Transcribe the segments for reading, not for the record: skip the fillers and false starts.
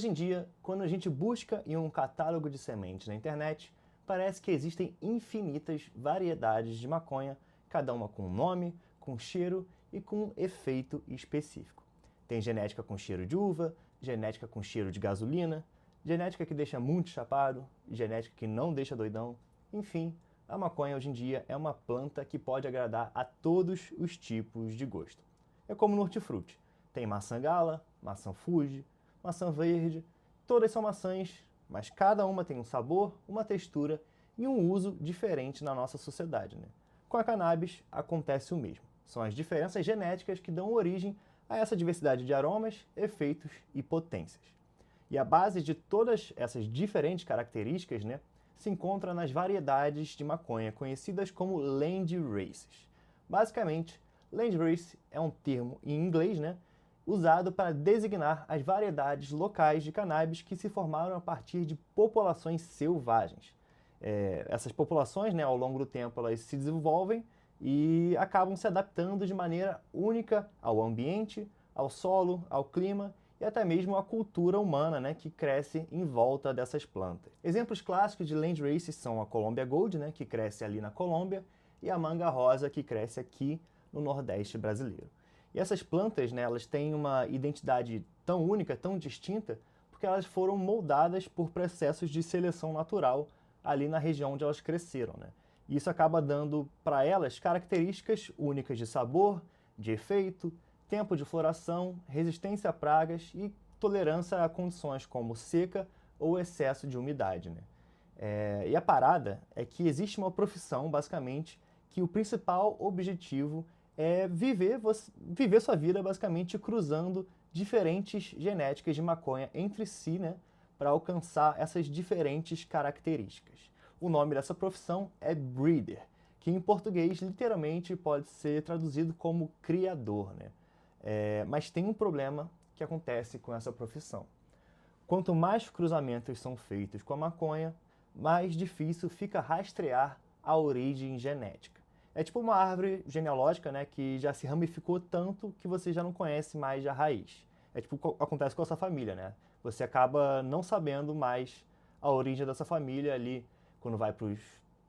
Hoje em dia, quando a gente busca em um catálogo de sementes na internet, parece que existem infinitas variedades de maconha, cada uma com nome, com cheiro e com efeito específico. Tem genética com cheiro de uva, genética com cheiro de gasolina, genética que deixa muito chapado, genética que não deixa doidão. Enfim, a maconha hoje em dia é uma planta que pode agradar a todos os tipos de gosto. É como no hortifruti. Tem maçã gala, maçã Fuji, maçã verde, todas são maçãs, mas cada uma tem um sabor, uma textura e um uso diferente na nossa sociedade, né? Com a cannabis acontece o mesmo. São as diferenças genéticas que dão origem a essa diversidade de aromas, efeitos e potências. E a base de todas essas diferentes características, né, se encontra nas variedades de maconha conhecidas como land races. Basicamente, land race é um termo em inglês, né, usado para designar as variedades locais de cannabis que se formaram a partir de populações selvagens. Essas populações, né, ao longo do tempo, elas se desenvolvem e acabam se adaptando de maneira única ao ambiente, ao solo, ao clima e até mesmo à cultura humana, né, que cresce em volta dessas plantas. Exemplos clássicos de land races são a Colombia Gold, né, que cresce ali na Colômbia, e a manga rosa, que cresce aqui no Nordeste brasileiro. E essas plantas, né, elas têm uma identidade tão única, tão distinta, porque elas foram moldadas por processos de seleção natural ali na região onde elas cresceram, né? E isso acaba dando para elas características únicas de sabor, de efeito, tempo de floração, resistência a pragas e tolerância a condições como seca ou excesso de umidade, né? E a parada é que existe uma profissão, basicamente, que o principal objetivo é viver sua vida basicamente cruzando diferentes genéticas de maconha entre si, né, para alcançar essas diferentes características. O nome dessa profissão é breeder, que em português literalmente pode ser traduzido como criador, né? Mas tem um problema que acontece com essa profissão. Quanto mais cruzamentos são feitos com a maconha, mais difícil fica rastrear a origem genética. É tipo uma árvore genealógica, né, que já se ramificou tanto que você já não conhece mais a raiz. É tipo o que acontece com a sua família, né? Você acaba não sabendo mais a origem dessa família ali quando vai para os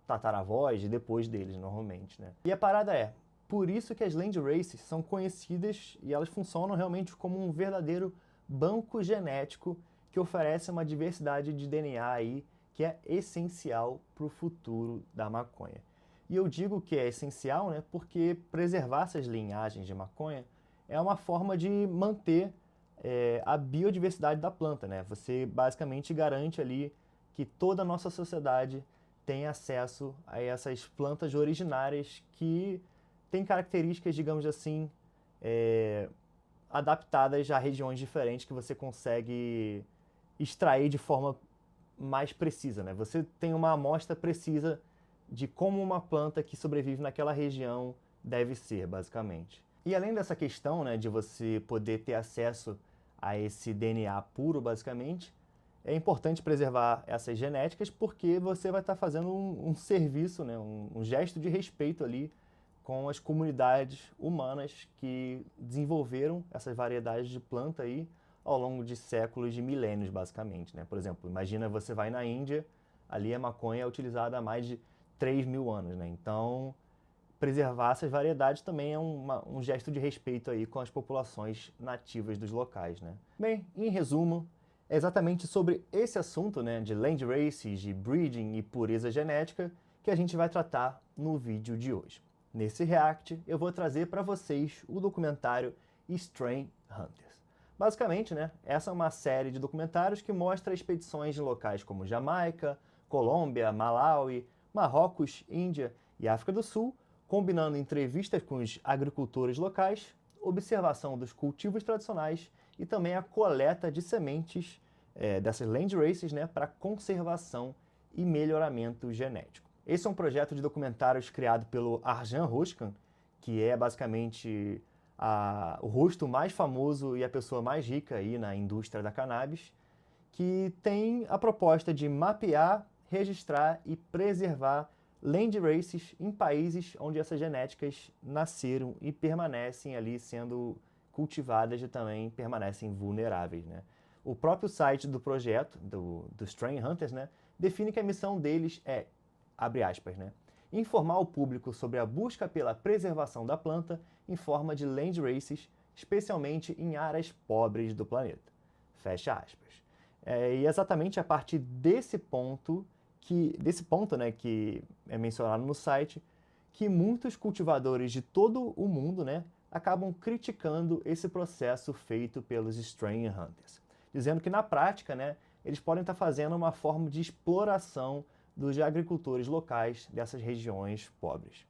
tataravós e depois deles, normalmente, né? E a parada é, por isso que as land races são conhecidas e elas funcionam realmente como um verdadeiro banco genético que oferece uma diversidade de DNA aí que é essencial para o futuro da maconha. E eu digo que é essencial, né, porque preservar essas linhagens de maconha é uma forma de manter a biodiversidade da planta, né? Você basicamente garante ali que toda a nossa sociedade tem acesso a essas plantas originárias que têm características, digamos assim, adaptadas a regiões diferentes que você consegue extrair de forma mais precisa, né? Você tem uma amostra precisa de como uma planta que sobrevive naquela região deve ser, basicamente. E além dessa questão, né, de você poder ter acesso a esse DNA puro, basicamente, é importante preservar essas genéticas porque você vai estar fazendo um serviço, né, um gesto de respeito ali com as comunidades humanas que desenvolveram essas variedades de planta aí ao longo de séculos, de milênios, basicamente, né? Por exemplo, imagina você vai na Índia, ali a maconha é utilizada há mais de 3.000 anos, né? Então, preservar essas variedades também é um gesto de respeito aí com as populações nativas dos locais, né? Bem, em resumo, é exatamente sobre esse assunto, né, de land races, de breeding e pureza genética, que a gente vai tratar no vídeo de hoje. Nesse react, eu vou trazer para vocês o documentário Strain Hunters. Basicamente, né, essa é uma série de documentários que mostra expedições de locais como Jamaica, Colômbia, Malawi, Marrocos, Índia e África do Sul, combinando entrevistas com os agricultores locais, observação dos cultivos tradicionais e também a coleta de sementes dessas land races, né, para conservação e melhoramento genético. Esse é um projeto de documentários criado pelo Arjan Roskan, que é basicamente o rosto mais famoso e a pessoa mais rica aí na indústria da cannabis, que tem a proposta de mapear, registrar e preservar land races em países onde essas genéticas nasceram e permanecem ali sendo cultivadas e também permanecem vulneráveis, né? O próprio site do projeto, do Strain Hunters, né, define que a missão deles é, abre aspas, né, informar o público sobre a busca pela preservação da planta em forma de land races, especialmente em áreas pobres do planeta. Fecha aspas. E exatamente a partir desse ponto, né, que é mencionado no site, que muitos cultivadores de todo o mundo, né, acabam criticando esse processo feito pelos Strain Hunters, dizendo que na prática, né, eles podem estar fazendo uma forma de exploração dos agricultores locais dessas regiões pobres.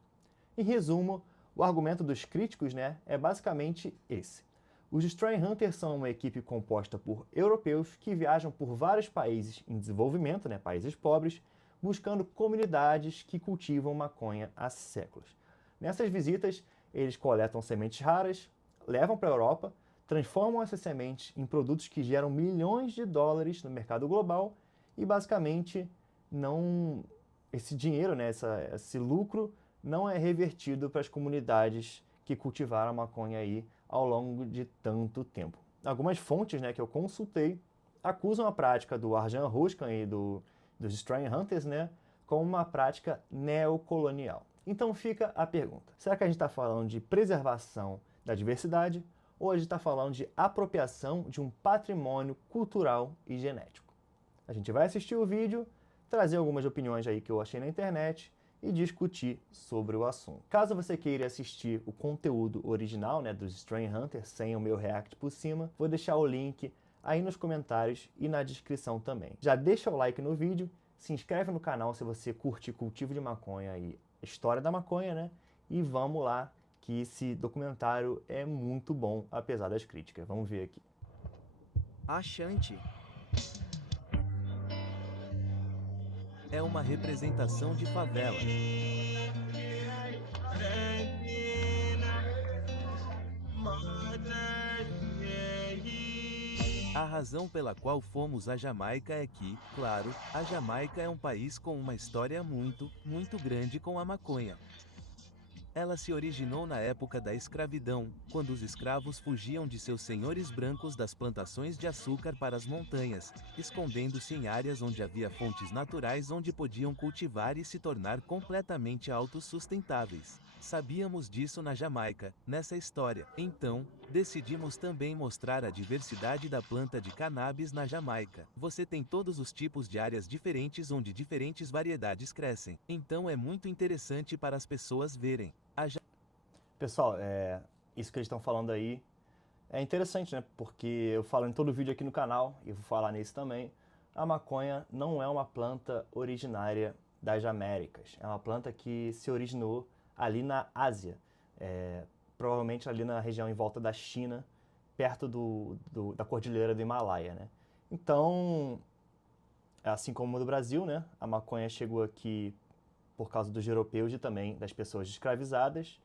Em resumo, o argumento dos críticos, né, é basicamente esse. Os Strain Hunters são uma equipe composta por europeus que viajam por vários países em desenvolvimento, né, países pobres, buscando comunidades que cultivam maconha há séculos. Nessas visitas, eles coletam sementes raras, levam para a Europa, transformam essas sementes em produtos que geram milhões de dólares no mercado global e basicamente esse dinheiro, né, esse lucro não é revertido para as comunidades que cultivaram a maconha aí ao longo de tanto tempo. Algumas fontes, né, que eu consultei acusam a prática do Arjan Ruskan e dos Strain Hunters, né, como uma prática neocolonial. Então fica a pergunta, será que a gente está falando de preservação da diversidade ou a gente está falando de apropriação de um patrimônio cultural e genético? A gente vai assistir o vídeo, trazer algumas opiniões aí que eu achei na internet e discutir sobre o assunto. Caso você queira assistir o conteúdo original, né, dos Strain Hunters, sem o meu react por cima, vou deixar o link aí nos comentários e na descrição também. Já deixa o like no vídeo, se inscreve no canal se você curte cultivo de maconha e história da maconha, né? E vamos lá, que esse documentário é muito bom, apesar das críticas. Vamos ver aqui. Ashanti é uma representação de favela. A razão pela qual fomos à Jamaica é que, claro, a Jamaica é um país com uma história muito, muito grande com a maconha. Ela se originou na época da escravidão, quando os escravos fugiam de seus senhores brancos das plantações de açúcar para as montanhas, escondendo-se em áreas onde havia fontes naturais onde podiam cultivar e se tornar completamente autossustentáveis. Sabíamos disso na Jamaica, nessa história. Então, decidimos também mostrar a diversidade da planta de cannabis na Jamaica. Você tem todos os tipos de áreas diferentes onde diferentes variedades crescem. Então é muito interessante para as pessoas verem. Pessoal, isso que eles estão falando aí é interessante, né? Porque eu falo em todo vídeo aqui no canal, e vou falar nesse também, a maconha não é uma planta originária das Américas. É uma planta que se originou ali na Ásia, provavelmente ali na região em volta da China, perto da cordilheira do Himalaia, né? Então, assim como no Brasil, né? A maconha chegou aqui por causa dos europeus e também das pessoas escravizadas,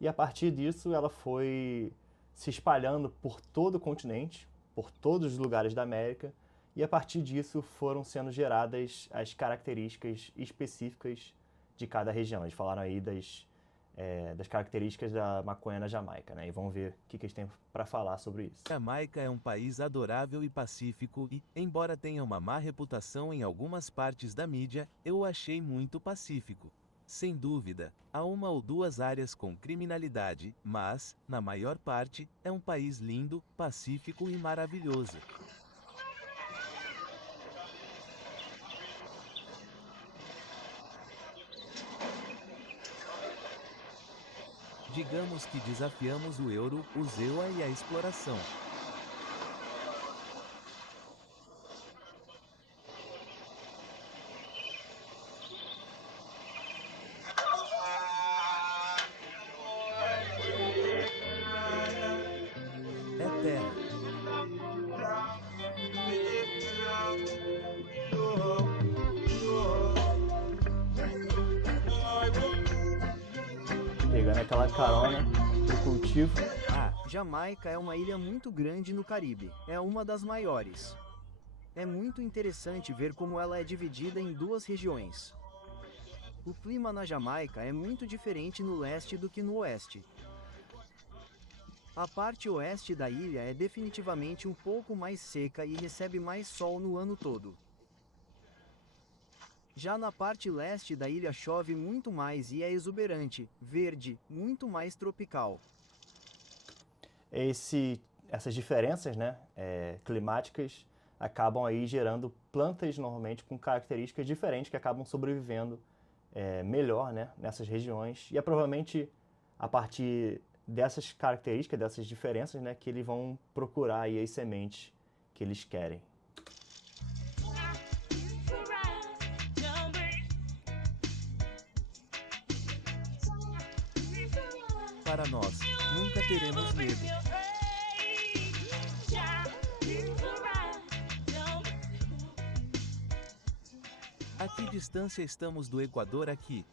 e a partir disso ela foi se espalhando por todo o continente, por todos os lugares da América, e a partir disso foram sendo geradas as características específicas de cada região. Eles falaram aí das características da maconha na Jamaica, né? E vamos ver o que eles têm para falar sobre isso. Jamaica é um país adorável e pacífico e, embora tenha uma má reputação em algumas partes da mídia, eu o achei muito pacífico. Sem dúvida, há uma ou duas áreas com criminalidade, mas, na maior parte, é um país lindo, pacífico e maravilhoso. Digamos que desafiamos o euro, o ZEUA e a exploração. É terra. Pegando aquela carona pro cultivo. Jamaica é uma ilha muito grande no Caribe, é uma das maiores. É muito interessante ver como ela é dividida em duas regiões. O clima na Jamaica é muito diferente no leste do que no oeste. A parte oeste da ilha é definitivamente um pouco mais seca e recebe mais sol no ano todo. Já na parte leste da ilha chove muito mais e é exuberante, verde, muito mais tropical. Essas diferenças, né, climáticas acabam aí gerando plantas normalmente com características diferentes que acabam sobrevivendo melhor, né, nessas regiões. E é provavelmente a partir dessas características, dessas diferenças, né, que eles vão procurar aí as sementes que eles querem. Para nós, nunca teremos medo. A que distância estamos do Equador aqui?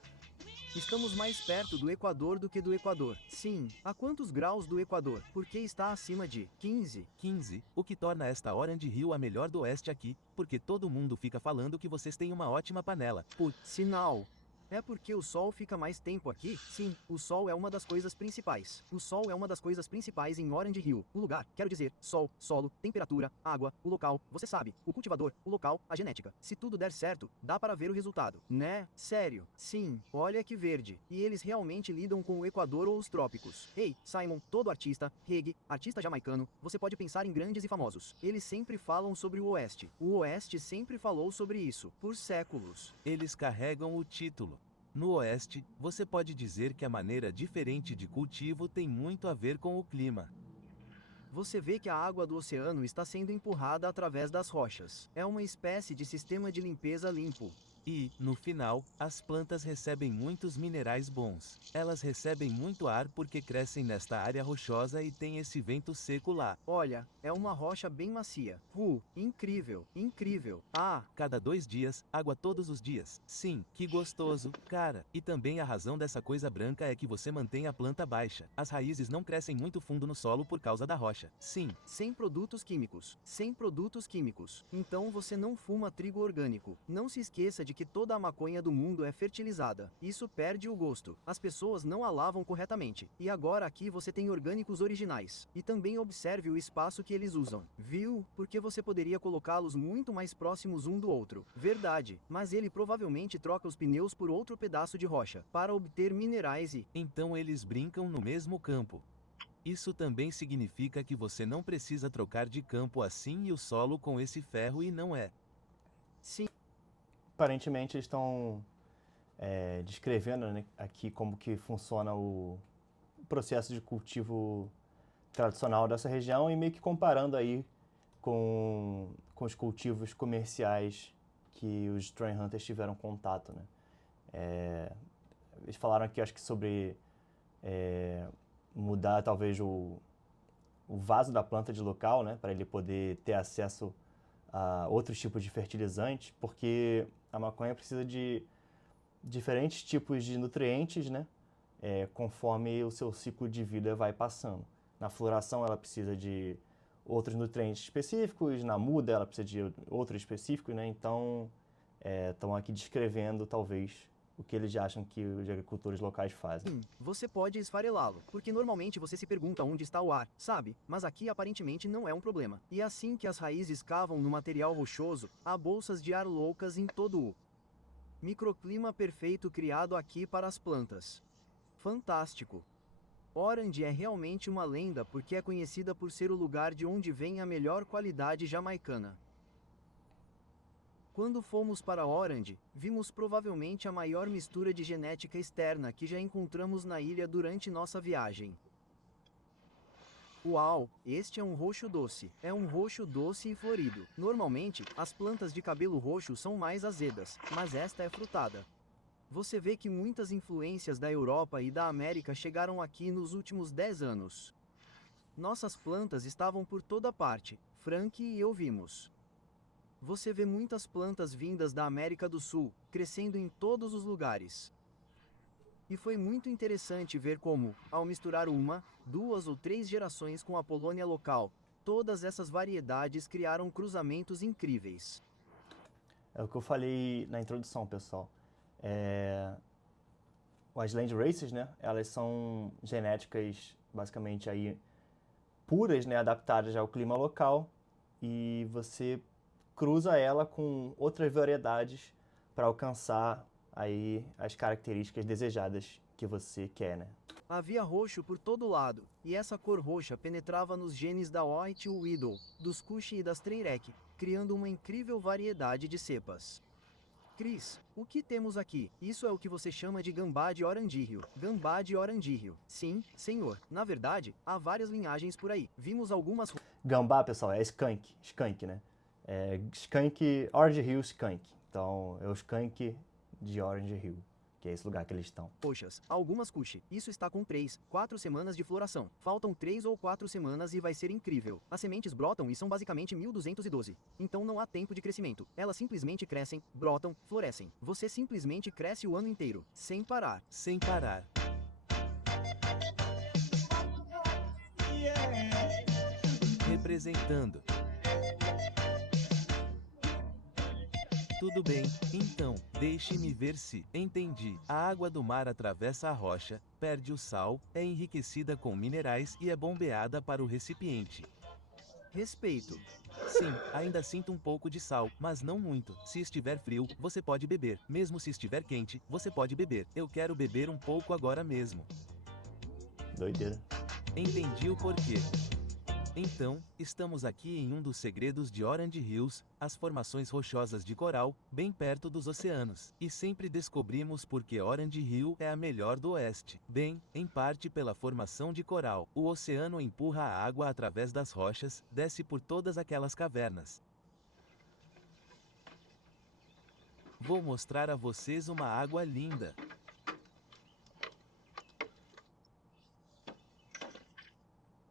Estamos mais perto do Equador do que do Equador. Sim, a quantos graus do Equador? Porque está acima de 15. 15, o que torna esta Orange Hill a melhor do oeste aqui, porque todo mundo fica falando que vocês têm uma ótima panela. Sinal. É porque o sol fica mais tempo aqui? Sim, o sol é uma das coisas principais. O sol é uma das coisas principais em Orange Hill. O lugar, quero dizer, sol, solo, temperatura, água, o local, você sabe, o cultivador, o local, a genética. Se tudo der certo, dá para ver o resultado, né? Sério. Sim, olha que verde. E eles realmente lidam com o Equador ou os trópicos. Ei, Simon, todo artista, reggae, artista jamaicano, você pode pensar em grandes e famosos. Eles sempre falam sobre o Oeste. O Oeste sempre falou sobre isso, por séculos. Eles carregam o título. No oeste, você pode dizer que a maneira diferente de cultivo tem muito a ver com o clima. Você vê que a água do oceano está sendo empurrada através das rochas. É uma espécie de sistema de limpeza limpo. E, no final, as plantas recebem muitos minerais bons. Elas recebem muito ar porque crescem nesta área rochosa e tem esse vento seco lá. Olha, é uma rocha bem macia. Incrível, incrível. Ah, Cada 2 dias, água todos os dias. Sim, que gostoso, cara. E também a razão dessa coisa branca é que você mantém a planta baixa. As raízes não crescem muito fundo no solo por causa da rocha. Sim, sem produtos químicos. Sem produtos químicos. Então você não fuma trigo orgânico. Não se esqueça de que toda a maconha do mundo é fertilizada. Isso perde o gosto. As pessoas não a lavam corretamente. E agora aqui você tem orgânicos originais. E também observe o espaço que eles usam. Viu? Porque você poderia colocá-los muito mais próximos um do outro. Verdade. Mas ele provavelmente troca os pneus por outro pedaço de rocha, para obter minerais e... então eles brincam no mesmo campo. Isso também significa que você não precisa trocar de campo assim e o solo com esse ferro e não é. Sim. Aparentemente eles estão descrevendo, né, aqui como que funciona o processo de cultivo tradicional dessa região e meio que comparando aí com os cultivos comerciais que os Train Hunters tiveram contato, né? Eles falaram aqui, acho que sobre mudar talvez o vaso da planta de local, né, para ele poder ter acesso a outros tipos de fertilizantes, porque a maconha precisa de diferentes tipos de nutrientes, né, conforme o seu ciclo de vida vai passando. Na floração ela precisa de outros nutrientes específicos, na muda ela precisa de outros específicos, né, então estão aqui descrevendo talvez o que eles acham que os agricultores locais fazem. Você pode esfarelá-lo, porque normalmente você se pergunta onde está o ar, sabe? Mas aqui aparentemente não é um problema. E assim que as raízes cavam no material rochoso, há bolsas de ar loucas em todo o microclima perfeito criado aqui para as plantas. Fantástico! Orange é realmente uma lenda porque é conhecida por ser o lugar de onde vem a melhor qualidade jamaicana. Quando fomos para Orange, vimos provavelmente a maior mistura de genética externa que já encontramos na ilha durante nossa viagem. Uau, este é um roxo doce. É um roxo doce e florido. Normalmente, as plantas de cabelo roxo são mais azedas, mas esta é frutada. Você vê que muitas influências da Europa e da América chegaram aqui nos últimos 10 anos. Nossas plantas estavam por toda parte, Frank e eu vimos. Você vê muitas plantas vindas da América do Sul, crescendo em todos os lugares. E foi muito interessante ver como, ao misturar 1, 2 ou 3 gerações com a Polônia local, todas essas variedades criaram cruzamentos incríveis. É o que eu falei na introdução, pessoal. As Land Races, né, elas são genéticas basicamente aí puras, né, adaptadas ao clima local, e você cruza ela com outras variedades para alcançar aí as características desejadas que você quer, né? Havia roxo por todo lado, e essa cor roxa penetrava nos genes da White Widow, dos Kush e das Treirek, criando uma incrível variedade de cepas. Chris, o que temos aqui? Isso é o que você chama de gambá de Orandirrio. Gambá de Orandirrio. Sim, senhor. Na verdade, há várias linhagens por aí. Vimos algumas... Gambá, pessoal, é skunk, né? Skunk, Orange Hill Skunk. Então, é o skunk de Orange Hill, que é esse lugar que eles estão. roxas, algumas Kush. Isso está com 3, 4 semanas de floração. Faltam 3 ou 4 semanas e vai ser incrível. As sementes brotam e são basicamente 1212. Então não há tempo de crescimento. Elas simplesmente crescem, brotam, florescem. Você simplesmente cresce o ano inteiro, sem parar. Sem parar. Representando. Tudo bem, então, deixe-me ver se entendi. A água do mar atravessa a rocha, perde o sal, é enriquecida com minerais e é bombeada para o recipiente. Respeito. Sim, ainda sinto um pouco de sal, mas não muito. Se estiver frio, você pode beber. Mesmo se estiver quente, você pode beber. Eu quero beber um pouco agora mesmo. Doideira. Entendi o porquê. Então, estamos aqui em um dos segredos de Orange Hills, as formações rochosas de coral, bem perto dos oceanos. E sempre descobrimos por que Orange Hill é a melhor do oeste. Bem, em parte pela formação de coral. O oceano empurra a água através das rochas, desce por todas aquelas cavernas. Vou mostrar a vocês uma água linda.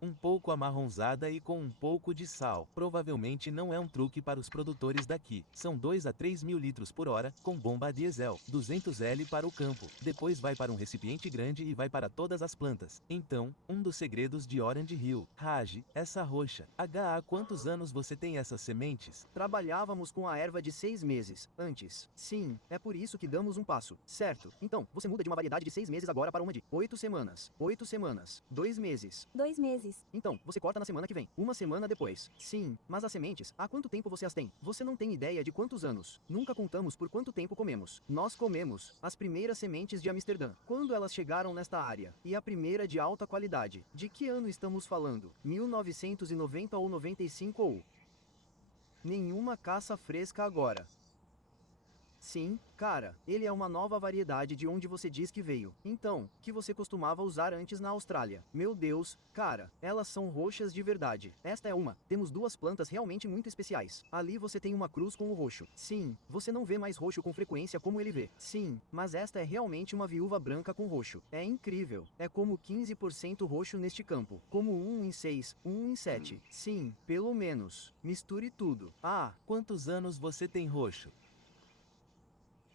Um pouco amarronzada e com um pouco de sal. Provavelmente não é um truque para os produtores daqui. São 2 a 3 mil litros por hora, com bomba a diesel. 200 L para o campo. Depois vai para um recipiente grande e vai para todas as plantas. Então, um dos segredos de Orange Hill. Raj, essa roxa. Há quantos anos você tem essas sementes? Trabalhávamos com a erva de 6 meses, antes. Sim, é por isso que damos um passo, certo? Então, você muda de uma variedade de 6 meses agora para uma de 8 semanas. 8 semanas. 2 meses. 2 meses. Então, você corta na semana que vem. Uma semana depois. Sim, mas as sementes, há quanto tempo você as tem? Você não tem ideia de quantos anos. Nunca contamos por quanto tempo comemos. Nós comemos as primeiras sementes de Amsterdã. Quando elas chegaram nesta área? E a primeira de alta qualidade. De que ano estamos falando? 1990 ou 95 ou... Nenhuma caça fresca agora. Sim, cara, ele é uma nova variedade de onde você diz que veio. Então, que você costumava usar antes na Austrália. Meu Deus, cara, elas são roxas de verdade. Esta é uma. Temos 2 plantas realmente muito especiais. Ali você tem uma cruz com o roxo. Sim, você não vê mais roxo com frequência como ele vê. Sim, mas esta é realmente uma viúva branca com roxo. É incrível. É como 15% roxo neste campo. Como 1 em 6, 1 em 7. Sim, pelo menos. Misture tudo. Ah, Quantos anos você tem roxo?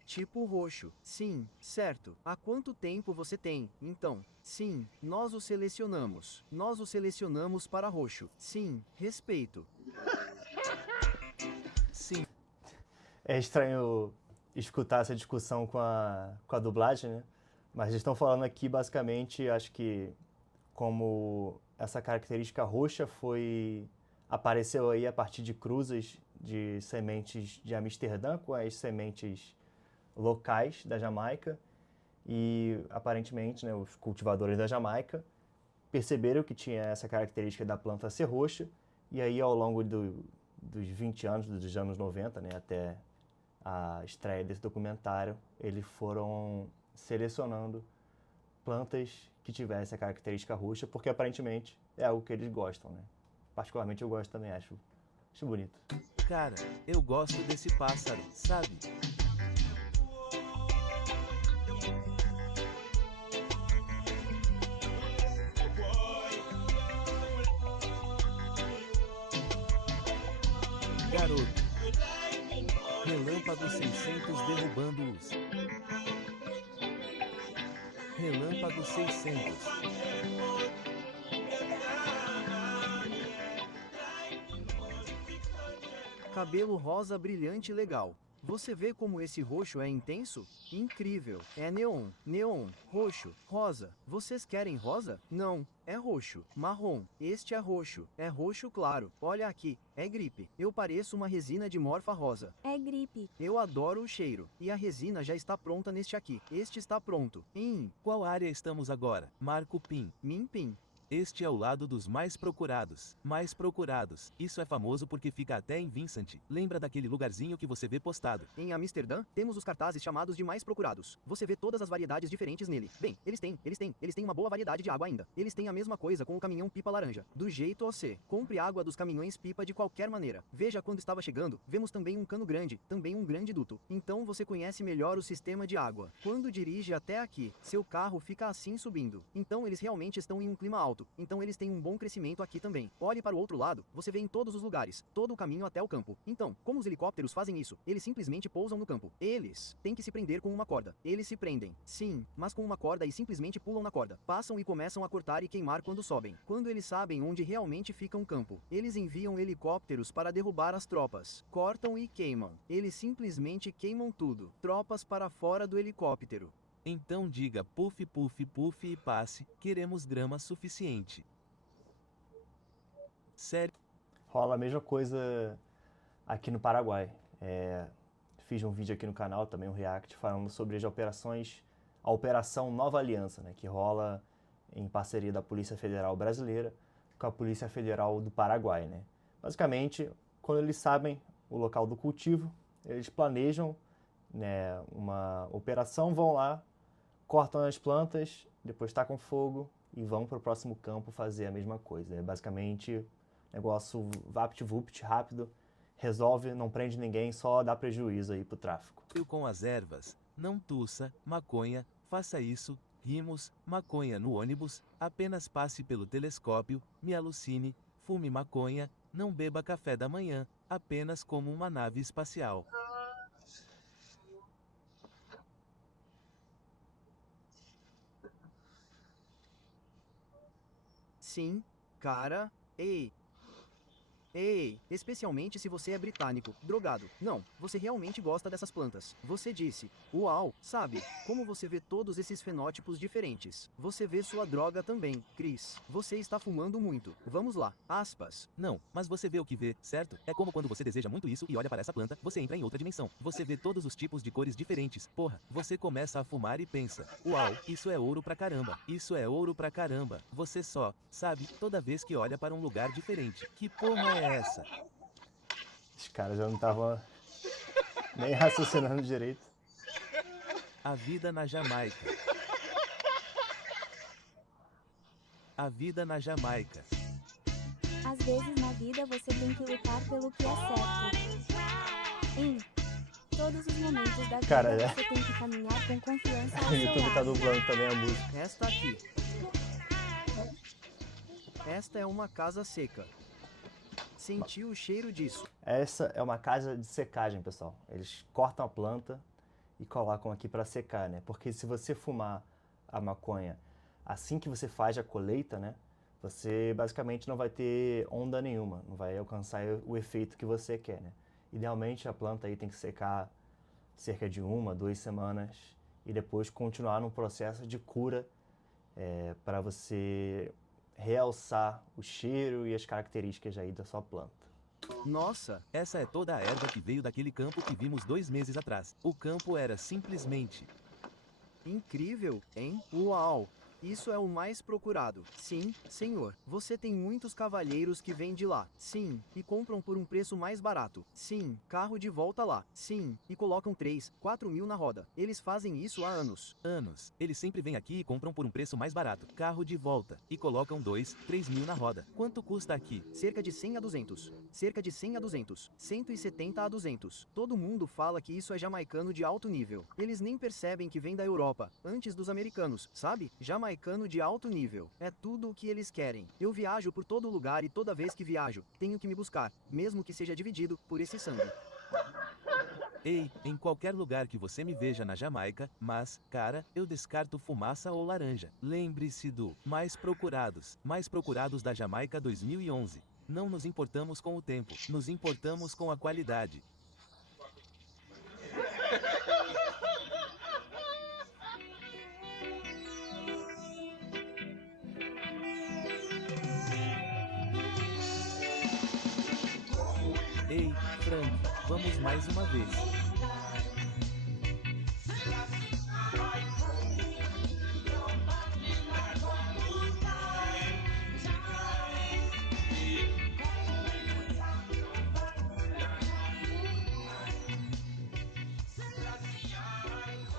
tipo roxo. Sim, certo. Há quanto tempo você tem? Então, sim, nós o selecionamos. Nós o selecionamos para roxo. Sim, respeito. Sim. É estranho escutar essa discussão com a dublagem, né? Mas eles estão falando aqui, basicamente, acho que como essa característica roxa apareceu aí a partir de cruzas de sementes de Amsterdã com as sementes locais da Jamaica, e aparentemente, né, os cultivadores da Jamaica perceberam que tinha essa característica da planta ser roxa, e aí ao longo dos 20 anos, dos anos 90, né, até a estreia desse documentário, eles foram selecionando plantas que tivessem a característica roxa, porque aparentemente é algo que eles gostam, né? Particularmente eu gosto também, acho bonito. Cara, eu gosto desse pássaro, sabe? Garoto. Relâmpago 600 derrubando-os. Relâmpago 600. Cabelo rosa brilhante legal. Você vê como esse roxo é intenso? Incrível. É neon, neon, roxo, rosa. Vocês querem rosa? Não. É roxo, marrom. Este é roxo claro. Olha aqui, é gripe. Eu pareço uma resina de morfa rosa. É gripe. Eu adoro o cheiro. E a resina já está pronta neste aqui. Este está pronto. Qual área estamos agora? Marco Pim. Pim. Este é o lado dos mais procurados. Mais procurados. Isso é famoso porque fica até em Vincent. Lembra daquele lugarzinho que você vê postado? Em Amsterdã, temos os cartazes chamados de mais procurados. Você vê todas as variedades diferentes nele. Bem, eles têm uma boa variedade de água ainda. Eles têm a mesma coisa com o caminhão pipa laranja. Do jeito OC. Compre água dos caminhões pipa de qualquer maneira. Veja quando estava chegando, vemos também um cano grande, também um grande duto. Então você conhece melhor o sistema de água. Quando dirige até aqui, seu carro fica assim subindo. Então eles realmente estão em um clima alto. Então eles têm um bom crescimento aqui também. Olhe para o outro lado, você vê em todos os lugares, todo o caminho até o campo. Então, como os helicópteros fazem isso? Eles simplesmente pousam no campo. Eles têm que se prender com uma corda. Eles se prendem, sim, mas com uma corda e simplesmente pulam na corda. Passam e começam a cortar e queimar quando sobem. Quando eles sabem onde realmente fica um campo, eles enviam helicópteros para derrubar as tropas. Cortam e queimam. Eles simplesmente queimam tudo. Tropas para fora do helicóptero. Então diga puff puff puff e passe, queremos grama suficiente. Sério? Rola a mesma coisa aqui no Paraguai. Fiz um vídeo aqui no canal, também um react, falando sobre as operações, a Operação Nova Aliança, né, que rola em parceria da Polícia Federal Brasileira com a Polícia Federal do Paraguai, né. Basicamente, quando eles sabem o local do cultivo, eles planejam, né, uma operação, vão lá, cortam as plantas, depois tacam fogo e vão para o próximo campo fazer a mesma coisa. É basicamente negócio vapt-vupt, rápido, resolve, não prende ninguém, só dá prejuízo aí pro tráfico. Eu com as ervas, não tussa, maconha, faça isso, rimos, maconha no ônibus, apenas passe pelo telescópio, me alucine, fume maconha, não beba café da manhã, apenas como uma nave espacial. Sim, cara, ei, especialmente se você é britânico, drogado. Não, você realmente gosta dessas plantas. Você disse, uau, sabe, como você vê todos esses fenótipos diferentes. Você vê sua droga também, Chris. Você está fumando muito. Vamos lá, aspas. Não, mas você vê o que vê, certo? É como quando você deseja muito isso e olha para essa planta, você entra em outra dimensão. Você vê todos os tipos de cores diferentes. Porra, você começa a fumar e pensa, uau, isso é ouro pra caramba. Isso é ouro pra caramba. Você só, sabe, toda vez que olha para um lugar diferente. Que porra é essa? Os caras já não estavam nem raciocinando direito. A vida na Jamaica. A vida na Jamaica. Às vezes na vida você tem que lutar pelo que é certo. Em todos os momentos da vida Cara, você tem que caminhar com confiança ao O seu YouTube tá lado. dublando também a música. Esta aqui. Esta é uma casa seca. Sentiu o cheiro disso. Essa é uma casa de secagem, pessoal. Eles cortam a planta e colocam aqui para secar, né? Porque se você fumar a maconha assim que você faz a colheita, né? Você basicamente não vai ter onda nenhuma, não vai alcançar o efeito que você quer, né? Idealmente a planta aí tem que secar cerca de 1, 2 semanas e depois continuar num processo de cura para você realçar o cheiro e as características aí da sua planta. Nossa, Essa é toda a erva que veio daquele campo que vimos 2 meses atrás. O campo era simplesmente... incrível, hein? Uau! Isso é o mais procurado. Sim, senhor. Você tem muitos cavalheiros que vêm de lá. Sim, e compram por um preço mais barato. Sim, carro de volta lá. Sim, e colocam 3, 4 mil na roda. Eles fazem isso há anos. anos. Eles sempre vêm aqui e compram por um preço mais barato. Carro de volta. E colocam 2, 3 mil na roda. Quanto custa aqui? Cerca de 100 a 200. Cerca de 100 a 200. 170 a 200. Todo mundo fala que isso é jamaicano de alto nível. Eles nem percebem que vem da Europa, antes dos americanos, sabe? Jamaicano de alto nível. É tudo o que eles querem. Eu viajo por todo lugar e toda vez que viajo, tenho que me buscar, mesmo que seja dividido por esse sangue. Ei, em qualquer lugar que você me veja na Jamaica, mas, cara, eu descarto fumaça ou laranja. Lembre-se do Mais Procurados da Jamaica 2011. Não nos importamos com o tempo, nos importamos com a qualidade. Ei, Frank, vamos mais uma vez.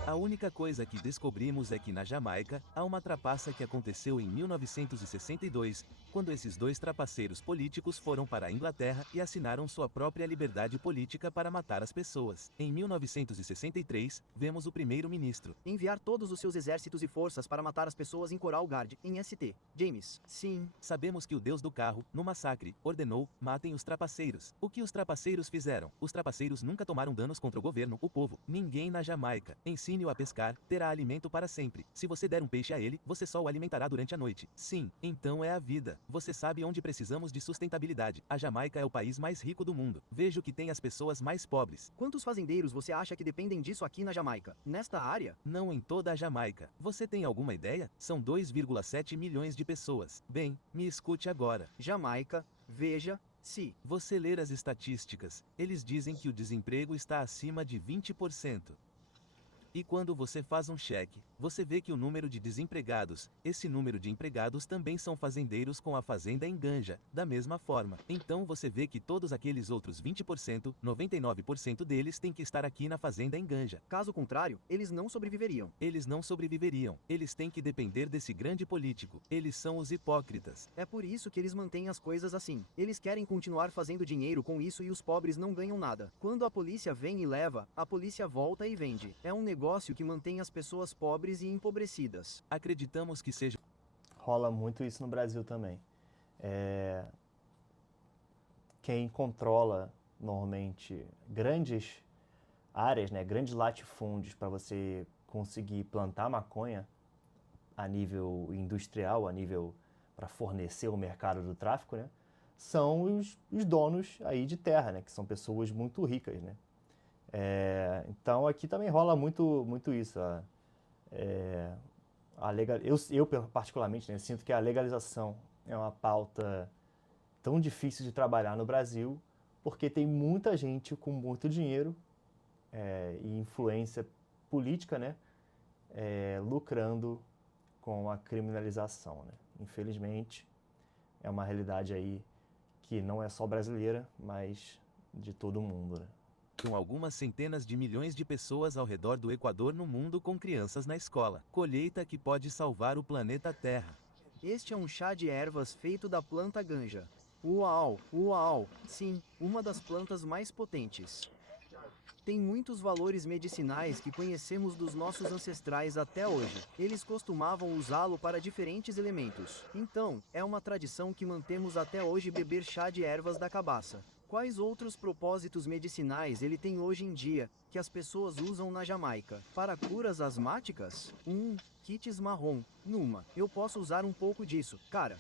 A única coisa que descobrimos é que na Jamaica, há uma trapaça que aconteceu em 1962, quando esses dois trapaceiros políticos foram para a Inglaterra e assinaram sua própria liberdade política para matar as pessoas. Em 1963, vemos o primeiro-ministro Enviar todos os seus exércitos e forças para matar as pessoas em Coral Guard, em St. James. Sim. Sabemos que o deus do carro, no massacre, ordenou, matem os trapaceiros. O que os trapaceiros fizeram? Os trapaceiros nunca tomaram danos contra o governo, o povo, ninguém na Jamaica. Ensine-o a pescar, terá alimento para sempre. Se você der um peixe a ele, você só o alimentará durante a noite. Sim, então é a vida. Você sabe onde precisamos de sustentabilidade. A Jamaica é o país mais rico do mundo. Vejo que tem as pessoas mais pobres. Quantos fazendeiros você acha que dependem disso aqui na Jamaica? Nesta área? Não em toda a Jamaica. Você tem alguma ideia? São 2,7 milhões de pessoas. Bem, me escute agora. Jamaica, veja, se Você ler as estatísticas, eles dizem que o desemprego está acima de 20%. E quando você faz um cheque, você vê que o número de desempregados, esse número de empregados também são fazendeiros com a fazenda em Ganja, da mesma forma. Então você vê que todos aqueles outros 20%, 99% deles têm que estar aqui na fazenda em Ganja. Caso contrário, eles não sobreviveriam. Eles não sobreviveriam. Eles têm que depender desse grande político. Eles são os hipócritas. É por isso que eles mantêm as coisas assim. Eles querem continuar fazendo dinheiro com isso e os pobres não ganham nada. Quando a polícia vem e leva, a polícia volta e vende. É um negócio que mantém as pessoas pobres e empobrecidas. Acreditamos que seja Rola muito isso no Brasil também. Quem controla normalmente grandes áreas, né, grandes latifúndios para você conseguir plantar maconha a nível industrial, a nível para fornecer o mercado do tráfico, né, são os donos aí de terra, né, que são pessoas muito ricas, né. Então aqui também rola muito isso. Eu particularmente, né, sinto que a legalização é uma pauta tão difícil de trabalhar no Brasil, porque tem muita gente com muito dinheiro e influência política, né, lucrando com a criminalização, né. Infelizmente, é uma realidade aí que não é só brasileira, mas de todo mundo, né. algumas centenas de milhões de pessoas ao redor do Equador no mundo com crianças na escola. Colheita que pode salvar o planeta Terra. Este é um chá de ervas feito da planta ganja. Uau, uau, sim, uma das plantas mais potentes. Tem muitos valores medicinais que conhecemos dos nossos ancestrais até hoje. Eles costumavam usá-lo para diferentes elementos. Então, é uma tradição que mantemos até hoje beber chá de ervas da cabaça. Quais outros propósitos medicinais ele tem hoje em dia, que as pessoas usam na Jamaica? Para curas asmáticas? Kits marrom. Eu posso usar um pouco disso. Cara,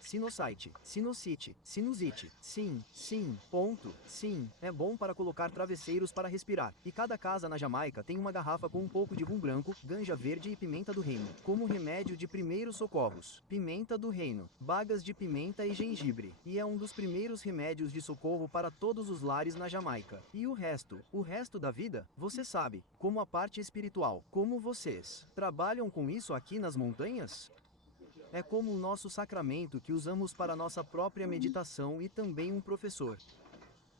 sinosite, sinusite, sinusite. Sim, ponto. Sim, é bom para colocar travesseiros para respirar. E cada casa na Jamaica tem uma garrafa com um pouco de rum branco, ganja verde e pimenta do reino, como remédio de primeiros socorros. Pimenta do reino, bagas de pimenta e gengibre. E é um dos primeiros remédios de socorro para todos os lares na Jamaica. E o resto da vida, você sabe, como a parte espiritual, como vocês trabalham com isso aqui nas montanhas? É como o nosso sacramento que usamos para nossa própria meditação e também um professor.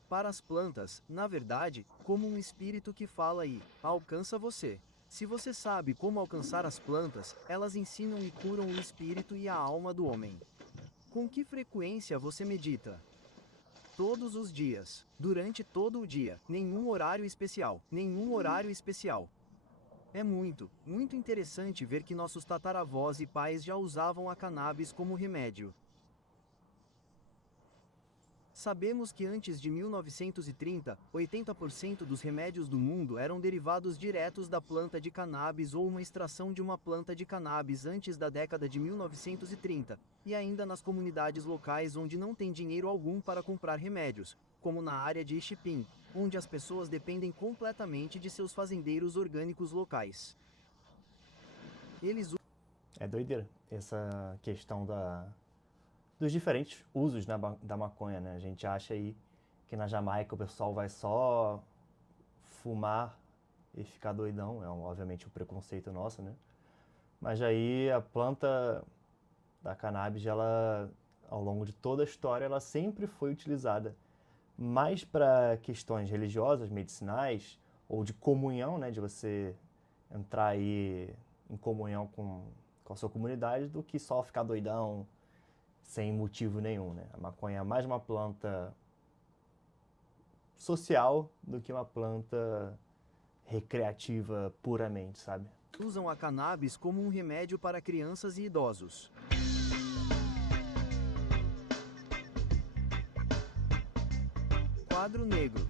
Para as plantas, na verdade, como um espírito que fala e alcança você. Se você sabe como alcançar as plantas, elas ensinam e curam o espírito e a alma do homem. Com que frequência você medita? Todos os dias, durante todo o dia, nenhum horário especial. É muito interessante ver que nossos tataravós e pais já usavam a cannabis como remédio. Sabemos que antes de 1930, 80% dos remédios do mundo eram derivados diretos da planta de cannabis ou uma extração de uma planta de cannabis antes da década de 1930, e ainda nas comunidades locais onde não tem dinheiro algum para comprar remédios. como na área de Ixipim, onde as pessoas dependem completamente de seus fazendeiros orgânicos locais. Eles É doideira essa questão dos diferentes usos da maconha, né? A gente acha aí que na Jamaica o pessoal vai só fumar e ficar doidão, obviamente o preconceito nosso, né? Mas aí a planta da cannabis, ela, ao longo de toda a história, ela sempre foi utilizada mais para questões religiosas, medicinais, ou de comunhão, né? De você entrar aí em comunhão com a sua comunidade, do que só ficar doidão sem motivo nenhum, né? A maconha é mais uma planta social do que uma planta recreativa puramente, sabe? usam a cannabis como um remédio para crianças e idosos. Quadro negro.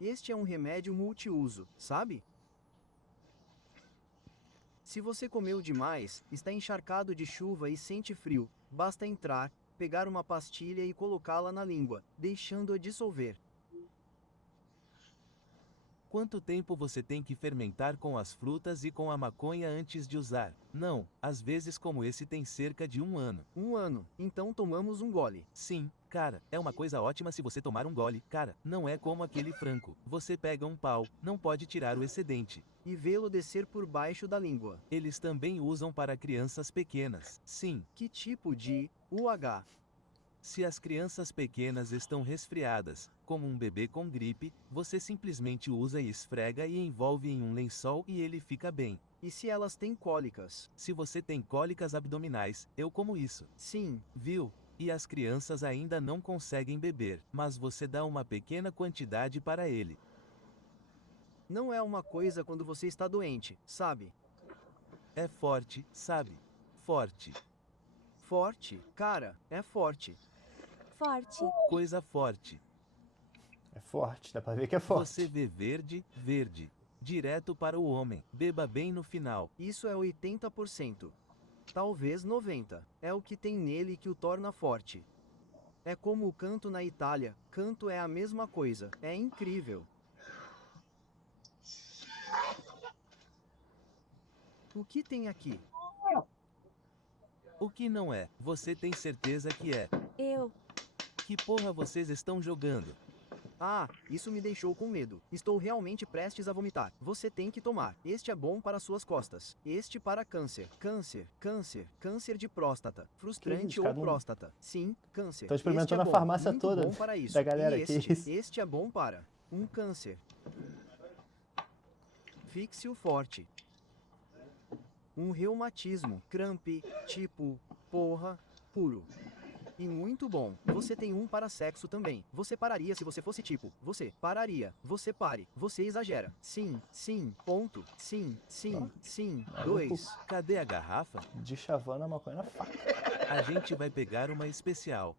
Este é um remédio multiuso, sabe? Se você comeu demais, está encharcado de chuva e sente frio, basta entrar, pegar uma pastilha e colocá-la na língua, deixando-a dissolver. Quanto tempo você tem que fermentar com as frutas e com a maconha antes de usar? Não, às vezes como esse tem cerca de 1 ano. 1 ano, então tomamos um gole. Sim, cara, é uma coisa ótima se você tomar um gole, cara, não é como aquele franco. Você pega um pau, não pode tirar o excedente. E vê-lo descer por baixo da língua. Eles também usam para crianças pequenas. Sim, Que tipo de UH? se as crianças pequenas estão resfriadas, como um bebê com gripe, você simplesmente usa e esfrega e envolve em um lençol e ele fica bem. E se elas têm cólicas? Se você tem cólicas abdominais, eu como isso. Sim, Viu? E as crianças ainda não conseguem beber, mas você dá uma pequena quantidade para ele. não é uma coisa quando você está doente, sabe? É forte, sabe? Forte. Forte, cara, é forte. Forte. Coisa forte. É forte, dá pra ver que é forte. Você vê verde, verde. Direto para o homem. Beba bem no final. Isso é 80%. Talvez 90%. É o que tem nele que o torna forte. É como o canto na Itália, canto é a mesma coisa, é incrível. O que tem aqui? O que não é? Você tem certeza que é? Eu. Que porra vocês estão jogando? Ah, isso me deixou com medo. Estou realmente prestes a vomitar. Você tem que tomar. Este é bom para suas costas. Este para câncer. Câncer, câncer, câncer de próstata. Frustrante isso, ou cada um? próstata. Sim, câncer. Tô experimentando Este é a bom, farmácia muito toda bom para isso. da galera, E que este, isso? este é bom para um câncer. Fixe-o forte. Um reumatismo, crampe, tipo, porra, puro. E muito bom. Você tem um para sexo também. Você pararia se você fosse tipo. Você pararia. Você pare. Você exagera. Sim, sim, ponto. Sim, sim, sim. 2. Cadê a garrafa? De chavando a maconha na faca. A gente vai pegar uma especial.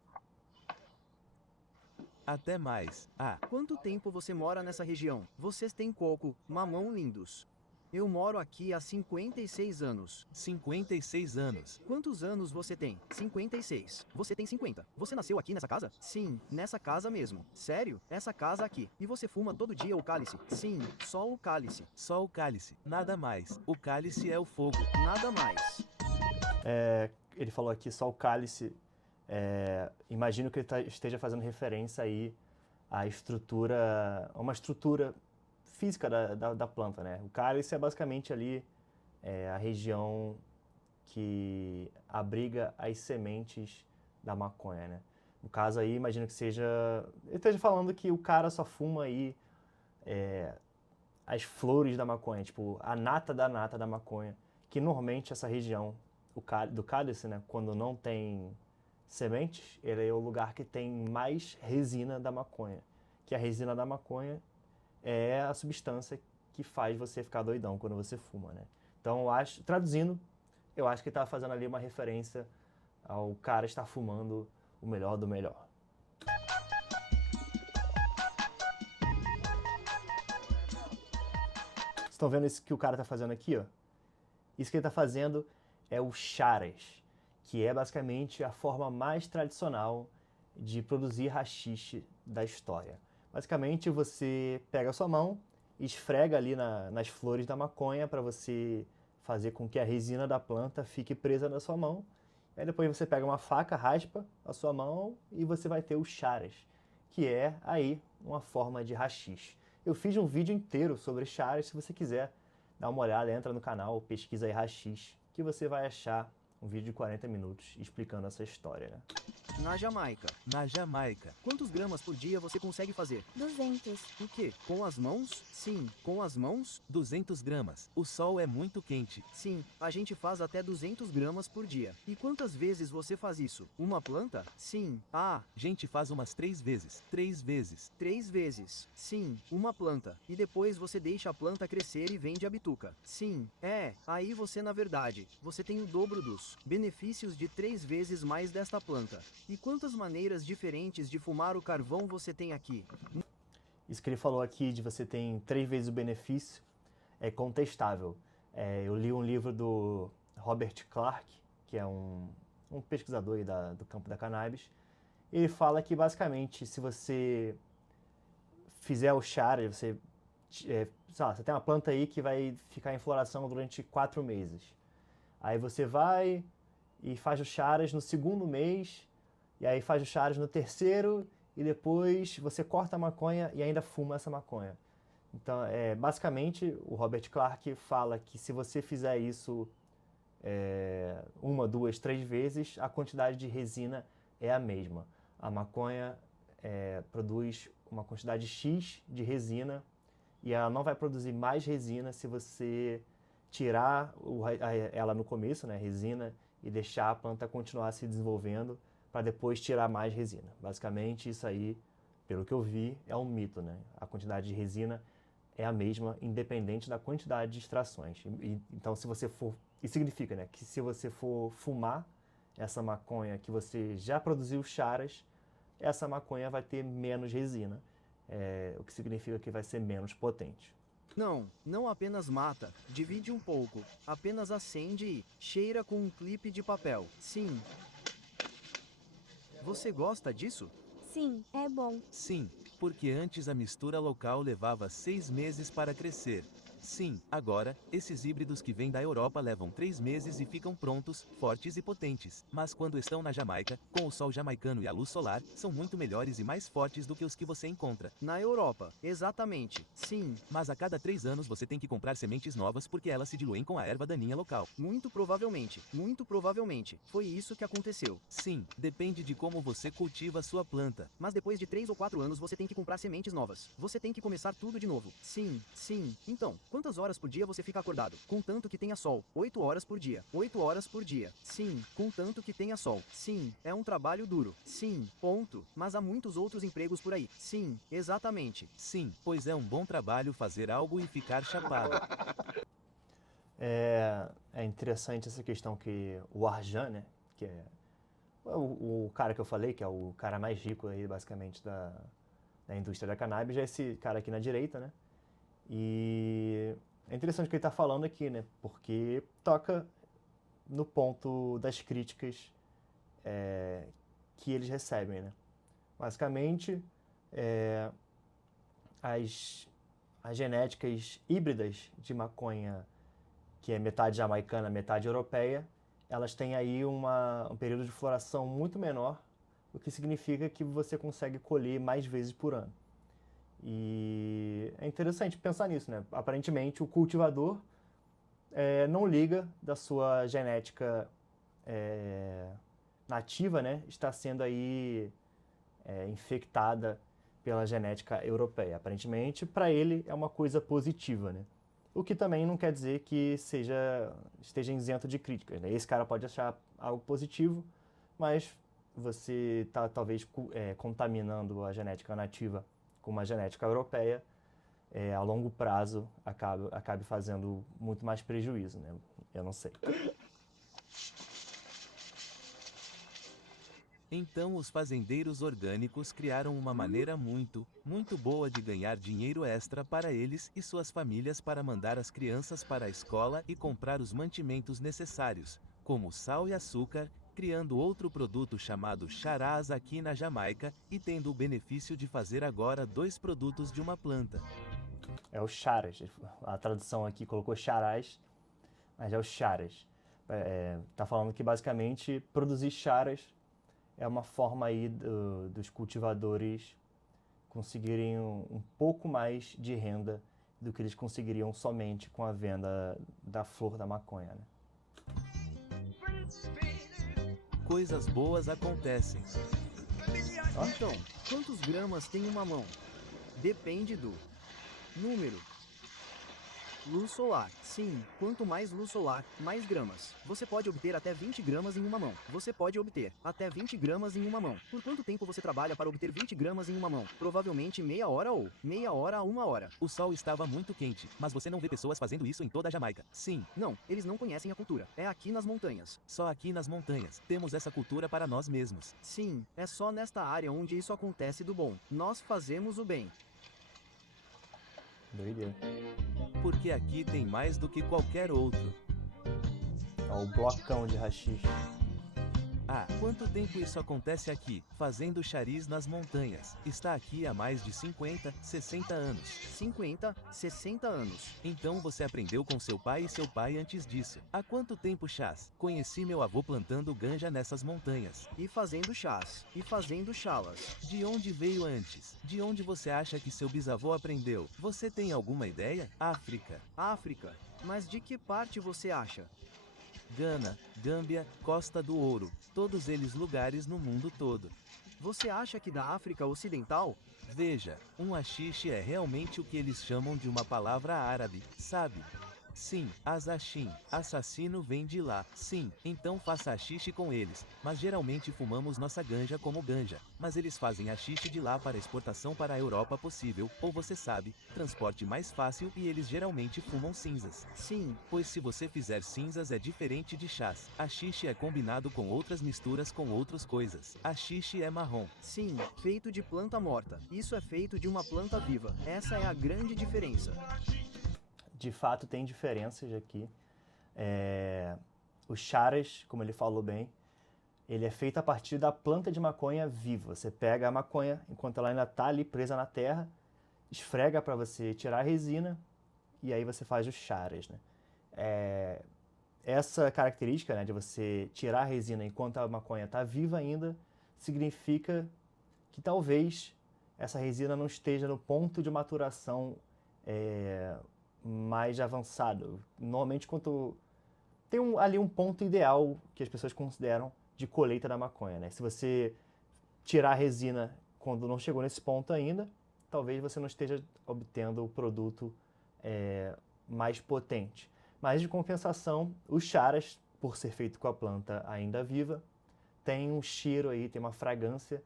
Até mais. Ah, Quanto tempo você mora nessa região? Vocês têm coco, mamão lindos. Eu moro aqui há 56 anos. 56 anos. Quantos anos você tem? 56. Você tem 50. Você nasceu aqui nessa casa? Sim, nessa casa mesmo. Sério? Essa casa aqui. E você fuma todo dia o cálice? Sim, só o cálice. Só o cálice, nada mais. O cálice é o fogo. Nada mais. Ele falou aqui só o cálice. Imagino que ele esteja fazendo referência aí à estrutura, a uma estrutura física da planta, né? O cálice é basicamente ali a região que abriga as sementes da maconha, né? No caso aí, imagino que seja... Ele esteja falando que o cara só fuma aí as flores da maconha, tipo, a nata da maconha, que normalmente essa região do cálice, né, quando não tem sementes, ele é o lugar que tem mais resina da maconha, que a resina da maconha é a substância que faz você ficar doidão quando você fuma, né? Então, traduzindo, eu acho que ele estava fazendo ali uma referência ao cara estar fumando o melhor do melhor. estão vendo isso que o cara está fazendo aqui, ó? Isso que ele está fazendo é o charas, que é basicamente a forma mais tradicional de produzir haxixe da história. Basicamente, você pega a sua mão, esfrega ali nas flores da maconha para você fazer com que a resina da planta fique presa na sua mão. Aí depois você pega uma faca, raspa a sua mão e você vai ter o charas, que é aí uma forma de haxixe. Eu fiz um vídeo inteiro sobre charas, se você quiser dar uma olhada, entra no canal, pesquisa aí haxixe, que você vai achar um vídeo de 40 minutos explicando essa história, né? Na Jamaica, Na Jamaica, quantos gramas por dia você consegue fazer? 200. O quê? Com as mãos? Sim, com as mãos? 200 gramas. O sol é muito quente. Sim, a gente faz até 200 gramas por dia. E quantas vezes você faz isso? Uma planta? Sim. Ah, Gente faz umas 3 vezes. 3 vezes. 3 vezes. Sim, uma planta. E depois você deixa a planta crescer e vende a bituca. Sim, aí você na verdade, você tem o dobro dos benefícios de 3 vezes mais desta planta. E quantas maneiras diferentes de fumar o carvão você tem aqui? Isso que ele falou aqui de você tem 3 vezes o benefício é contestável. Eu li um livro do Robert Clark, que é um pesquisador aí do campo da cannabis. Ele fala que basicamente se você fizer o charas, sei lá, você tem uma planta aí que vai ficar em floração durante 4 meses. Aí você vai e faz o charas no segundo mês, e aí faz o charas no terceiro, e depois você corta a maconha e ainda fuma essa maconha. Então, basicamente, o Robert Clark fala que se você fizer isso 1, 2, 3 vezes, a quantidade de resina é a mesma. A maconha produz uma quantidade X de resina e ela não vai produzir mais resina se você tirar ela no começo, né, resina, e deixar a planta continuar se desenvolvendo para depois tirar mais resina. Basicamente, isso aí, pelo que eu vi, é um mito, né? A quantidade de resina é a mesma, independente da quantidade de extrações. Então, se você for... Isso significa, né, que se você for fumar essa maconha que você já produziu charas, essa maconha vai ter menos resina, o que significa que vai ser menos potente. Não apenas mata, divide um pouco, apenas acende e cheira com um clipe de papel. Sim. Você gosta disso? Sim, é bom. Sim, porque antes a mistura local levava 6 meses para crescer. Sim, agora, esses híbridos que vêm da Europa levam 3 meses e ficam prontos, fortes e potentes. Mas quando estão na Jamaica, com o sol jamaicano e a luz solar, são muito melhores e mais fortes do que os que você encontra. Na Europa, exatamente. Sim, Mas a cada 3 anos você tem que comprar sementes novas porque elas se diluem com a erva daninha local. muito provavelmente, foi isso que aconteceu. Sim, depende de como você cultiva a sua planta. Mas depois de 3 ou 4 anos você tem que comprar sementes novas. Você tem que começar tudo de novo. Sim. Então, quantas horas por dia você fica acordado? Contanto que tenha sol. 8 horas por dia. 8 horas por dia. Sim, contanto que tenha sol. Sim, é um trabalho duro. Sim, ponto. Mas há muitos outros empregos por aí. Sim, exatamente. Sim, pois é um bom trabalho fazer algo e ficar chapado. É interessante essa questão que o Arjan, né, que é o cara que eu falei, que é o cara mais rico aí, basicamente, da indústria da cannabis, é esse cara aqui na direita, né? E é interessante o que ele está falando aqui, né? Porque toca no ponto das críticas que eles recebem, né? Basicamente, as genéticas híbridas de maconha, que é metade jamaicana, metade europeia, elas têm aí um período de floração muito menor, o que significa que você consegue colher mais vezes por ano. E é interessante pensar nisso, né? Aparentemente, o cultivador não liga da sua genética nativa, né? Está sendo aí infectada pela genética europeia. Aparentemente, para ele é uma coisa positiva, né? O que também não quer dizer que esteja isento de críticas, né? Esse cara pode achar algo positivo, mas você está talvez contaminando a genética nativa com uma genética europeia, a longo prazo acabe fazendo muito mais prejuízo, né? Eu não sei. Então os fazendeiros orgânicos criaram uma maneira muito boa de ganhar dinheiro extra para eles e suas famílias para mandar as crianças para a escola e comprar os mantimentos necessários, como sal e açúcar, criando outro produto chamado charás aqui na Jamaica, e tendo o benefício de fazer agora 2 produtos de uma planta. É o charas. A tradução aqui colocou charás, mas é o charas. Tá falando que basicamente produzir charas é uma forma aí dos cultivadores conseguirem um pouco mais de renda do que eles conseguiriam somente com a venda da flor da maconha, né? Coisas boas acontecem. Então, quantos gramas tem uma mão? Depende do número. Luz solar. Sim, quanto mais luz solar, mais gramas. Você pode obter até 20 gramas em uma mão. Você pode obter até 20 gramas em uma mão. Por quanto tempo você trabalha para obter 20 gramas em uma mão? Provavelmente meia hora ou meia hora a 1 hora. O sol estava muito quente, mas você não vê pessoas fazendo isso em toda a Jamaica. Sim, Não, eles não conhecem a cultura. É aqui nas montanhas. só aqui nas montanhas temos essa cultura para nós mesmos. Sim, é só nesta área onde isso acontece do bom. Nós fazemos o bem. Doideira. Porque aqui tem mais do que qualquer outro. É o blocão de haxixe. Ah, quanto tempo isso acontece aqui, fazendo chariz nas montanhas? Está aqui há mais de 50, 60 anos. 50, 60 anos. Então você aprendeu com seu pai e seu pai antes disso. Há quanto tempo chás? Conheci meu avô plantando ganja nessas montanhas. E fazendo chás. E fazendo chalas. De onde veio antes? De onde você acha que seu bisavô aprendeu? Você tem alguma ideia? África, África. Mas de que parte você acha? Gana, Gâmbia, Costa do Ouro, todos eles lugares no mundo todo. Você acha que da África Ocidental? Veja, um haxixe é realmente o que eles chamam de uma palavra árabe, sabe? Sim, azachim, assassino vem de lá. Sim, então faça haxixe com eles, mas geralmente fumamos nossa ganja como ganja, mas eles fazem haxixe de lá para exportação para a Europa possível, ou você sabe, transporte mais fácil, e eles geralmente fumam cinzas. Sim, Pois se você fizer cinzas é diferente de chás. Haxixe é combinado com outras misturas com outras coisas. Haxixe é marrom. sim, feito de planta morta. Isso é feito de uma planta viva. Essa é a grande diferença. De fato, tem diferenças aqui. O charas, como ele falou bem, ele é feito a partir da planta de maconha viva. Você pega a maconha enquanto ela ainda está ali presa na terra, esfrega para você tirar a resina e aí você faz o charas, né? Essa característica, né, de você tirar a resina enquanto a maconha está viva ainda, significa que talvez essa resina não esteja no ponto de maturação mais avançado. Normalmente, quando tem ali um ponto ideal que as pessoas consideram de colheita da maconha, né? Se você tirar a resina quando não chegou nesse ponto ainda, talvez você não esteja obtendo o produto mais potente. Mas, de compensação, o charas, por ser feito com a planta ainda viva, tem um cheiro aí, tem uma fragrância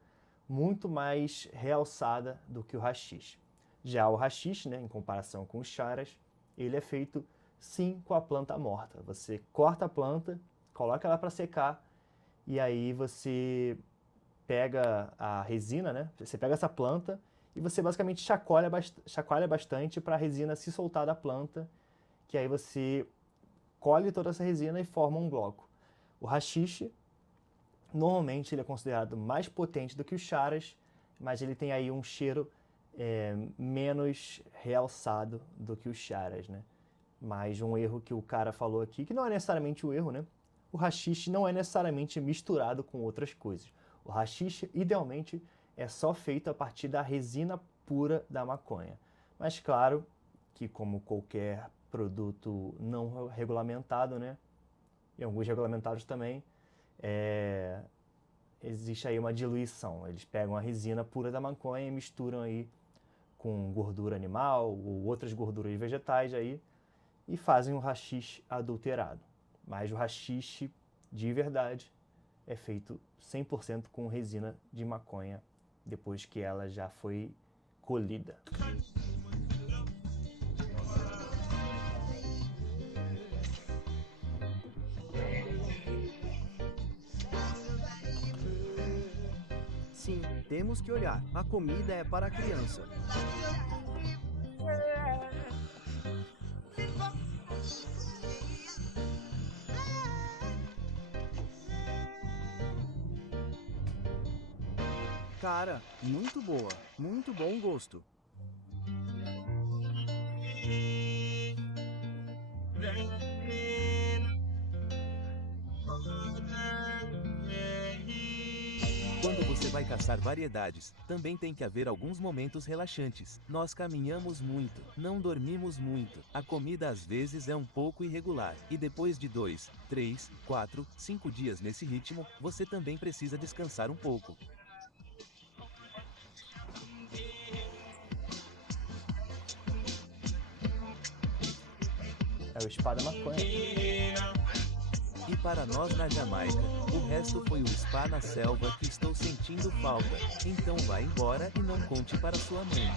muito mais realçada do que o haxixe. Já o haxixe, né, em comparação com o charas, ele é feito sim com a planta morta. Você corta a planta, coloca ela para secar e aí você pega a resina, né? Você pega essa planta e você basicamente chacoalha bastante para a resina se soltar da planta, que aí você colhe toda essa resina e forma um bloco. O haxixe, normalmente ele é considerado mais potente do que o charas, mas ele tem aí um cheiro menos realçado do que o charas, né? Mas um erro que o cara falou aqui, que não é necessariamente o erro, né? O haxixe não é necessariamente misturado com outras coisas. O haxixe, idealmente, é só feito a partir da resina pura da maconha. Mas claro que, como qualquer produto não regulamentado, né? E alguns regulamentados também, existe aí uma diluição. Eles pegam a resina pura da maconha e misturam aí com gordura animal ou outras gorduras vegetais aí e fazem um haxixe adulterado. Mas o haxixe de verdade é feito 100% com resina de maconha depois que ela já foi colhida. Sim, temos que olhar. A comida é para a criança. Cara, muito boa. Muito bom gosto. Quando você vai caçar variedades, também tem que haver alguns momentos relaxantes. Nós caminhamos muito, não dormimos muito, a comida às vezes é um pouco irregular, e depois de 2, 3, 4, 5 dias nesse ritmo, você também precisa descansar um pouco. É o spa da maconha. E para nós na Jamaica, o resto foi o spa na selva que estou sentindo falta. Então vá embora e não conte para sua mãe.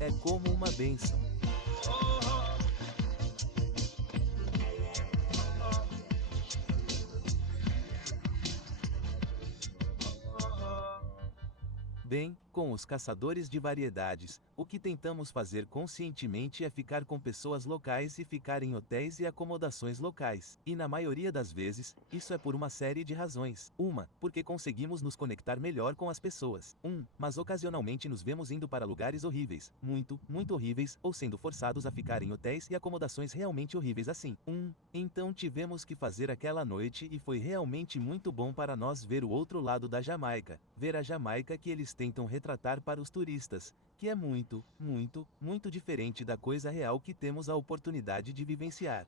É como uma bênção. Bem, com os caçadores de variedades, o que tentamos fazer conscientemente é ficar com pessoas locais e ficar em hotéis e acomodações locais. E na maioria das vezes, isso é por uma série de razões. Uma, porque conseguimos nos conectar melhor com as pessoas. Mas ocasionalmente nos vemos indo para lugares horríveis, muito, muito horríveis, ou sendo forçados a ficar em hotéis e acomodações realmente horríveis assim. Então tivemos que fazer aquela noite e foi realmente muito bom para nós ver o outro lado da Jamaica, ver a Jamaica que eles tentam retratar para os turistas, que é muito, muito, muito diferente da coisa real que temos a oportunidade de vivenciar.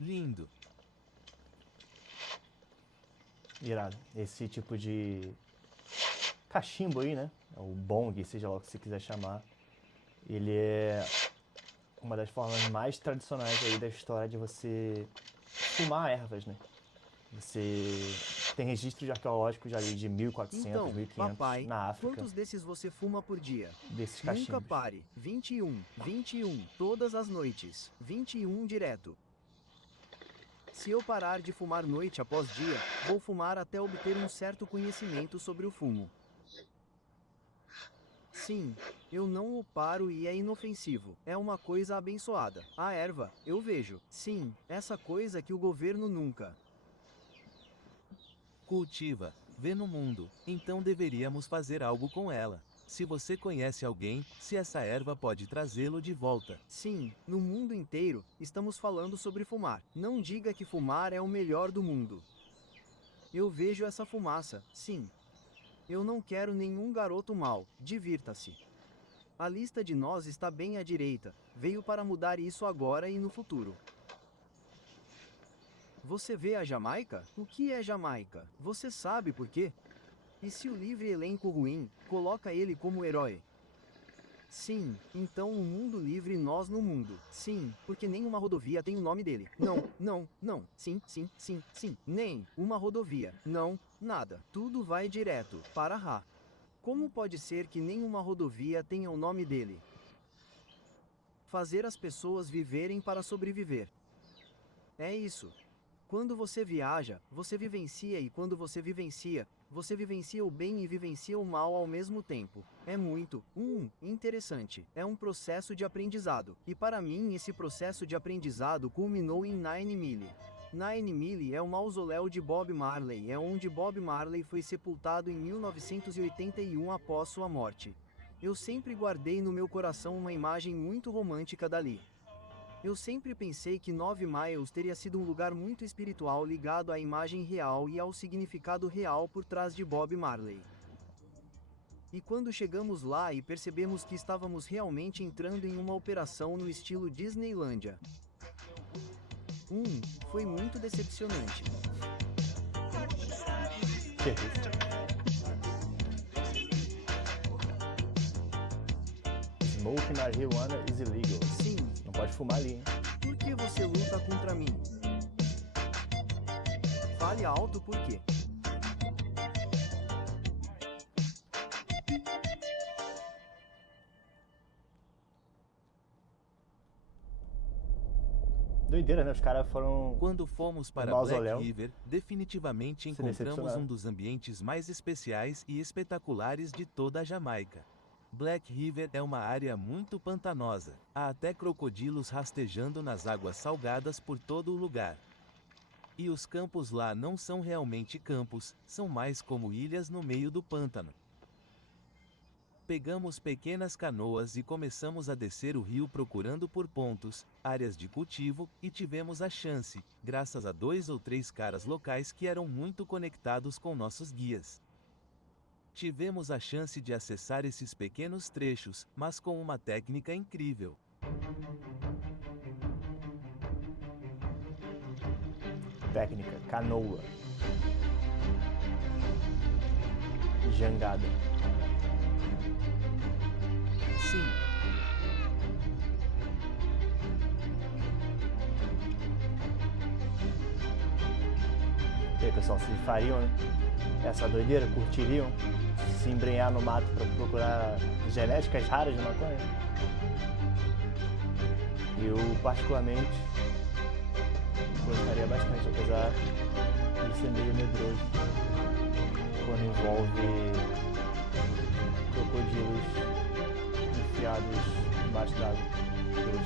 Lindo. Irado. Esse tipo de cachimbo aí, né? O bong, seja lá o que você quiser chamar. Ele é uma das formas mais tradicionais aí da história de você fumar ervas, né? Você tem registros arqueológicos ali de 1400, Então, 1500 papai, na África, quantos desses você fuma por dia? desses Nunca cachimbos. pare. 21, 21, todas as noites. 21 direto. Se eu parar de fumar noite após dia, vou fumar até obter um certo conhecimento sobre o fumo. Sim, eu não o paro e é inofensivo. É uma coisa abençoada. A erva, eu vejo. Sim, essa coisa que o governo nunca. Cultiva, vê no mundo, então deveríamos fazer algo com ela. Se você conhece alguém, se essa erva pode trazê-lo de volta. Sim, no mundo inteiro, estamos falando sobre fumar. Não diga que fumar é o melhor do mundo. Eu vejo essa fumaça, sim. Eu não quero nenhum garoto mau, divirta-se. A lista de nós está bem à direita, veio para mudar isso agora e no futuro. Você vê a Jamaica? O que é Jamaica? Você sabe por quê? E se o livre elenco ruim, coloca ele como herói? Sim, então o mundo livre nós no mundo. Sim, porque nenhuma rodovia tem o nome dele. Não, não, não. Sim, sim, sim, sim. Nem uma rodovia. Não, nada. Tudo vai direto para Ra. Como pode ser que nenhuma rodovia tenha o nome dele? Fazer as pessoas viverem para sobreviver. É isso. Quando você viaja, você vivencia e quando você vivencia o bem e vivencia o mal ao mesmo tempo. É muito, interessante. É um processo de aprendizado. E para mim esse processo de aprendizado culminou em Nine Mile. Nine Mile é o mausoléu de Bob Marley, é onde Bob Marley foi sepultado em 1981 após sua morte. Eu sempre guardei no meu coração uma imagem muito romântica dali. Eu sempre pensei que 9 Miles teria sido um lugar muito espiritual ligado à imagem real e ao significado real por trás de Bob Marley. E quando chegamos lá e percebemos que estávamos realmente entrando em uma operação no estilo Disneylândia. Foi muito decepcionante. Que isso? Smoke marijuana is illegal. Sim, Não pode fumar ali, hein? por que você luta contra mim? Fale Fale alto por quê. Doideira, né? Os caras foram Quando fomos para mausoléu. Black River, definitivamente Se encontramos decepcionaram. um dos ambientes mais especiais e espetaculares de toda a Jamaica. Black River é uma área muito pantanosa. Há até crocodilos rastejando nas águas salgadas por todo o lugar. E os campos lá não são realmente campos, são mais como ilhas no meio do pântano. Pegamos pequenas canoas e começamos a descer o rio procurando por pontos, áreas de cultivo, e tivemos a chance, graças a 2 ou 3 caras locais que eram muito conectados com nossos guias. Tivemos a chance de acessar esses pequenos trechos, mas com uma técnica incrível. Técnica, canoa. Jangada. Sim, E aí, pessoal, vocês fariam essa doideira? Curtiriam se embrenhar no mato para procurar genéticas raras de maconha? Eu, particularmente, gostaria bastante, apesar de ser meio medroso quando envolve crocodilos enfiados embaixo d'água.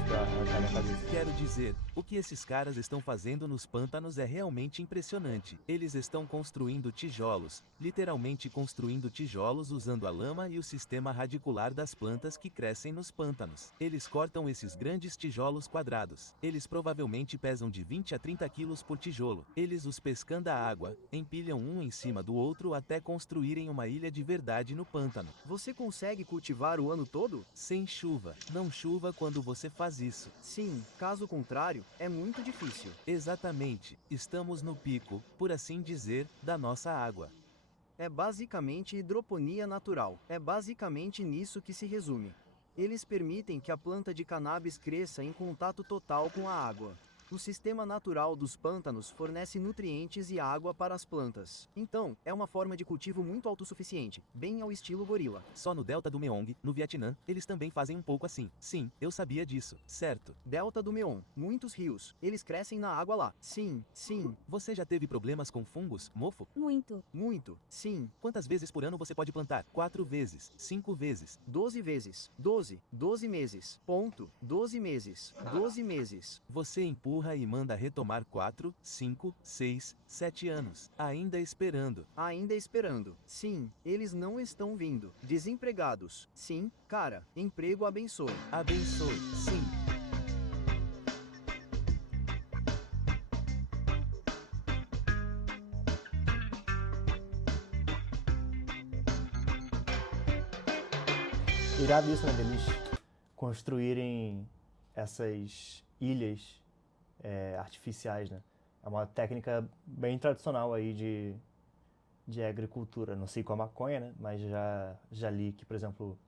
Pra arrancar minha cabeça. quero dizer, o que esses caras estão fazendo nos pântanos é realmente impressionante. Eles estão construindo tijolos, literalmente construindo tijolos usando a lama e o sistema radicular das plantas que crescem nos pântanos. Eles cortam esses grandes tijolos quadrados. Eles provavelmente pesam de 20 a 30 quilos por tijolo. Eles os pescam da água, empilham um em cima do outro até construírem uma ilha de verdade no pântano. Você consegue cultivar o ano todo? Sem chuva. Não chuva quando você faz isso. Sim, caso contrário, é muito difícil. Exatamente. Estamos no pico, por assim dizer, da nossa água. É basicamente hidroponia natural. É basicamente nisso que se resume. Eles permitem que a planta de cannabis cresça em contato total com a água. O sistema natural dos pântanos fornece nutrientes e água para as plantas. Então, é uma forma de cultivo muito autossuficiente, bem ao estilo gorila. Só no delta do Meong, no Vietnã, eles também fazem um pouco assim. Sim, eu sabia disso, certo? Delta do Meon, muitos rios. Eles crescem na água lá. Sim, sim, Você já teve problemas com fungos, mofo? Muito. muito, sim. Quantas vezes por ano você pode plantar? 4 vezes, 5 vezes. 12 vezes. 12 meses. Ponto. 12 meses. 12 meses. Você empurra e manda retomar 4, 5, 6, 7 anos, ainda esperando. Ainda esperando. Sim, eles não estão vindo. Desempregados. Sim, cara, emprego abençoe. Abençoe, sim. Irado isso, né, deles construírem essas ilhas artificiais, né? É uma técnica bem tradicional aí de agricultura. Não sei com a maconha, né? Mas já li que, por exemplo,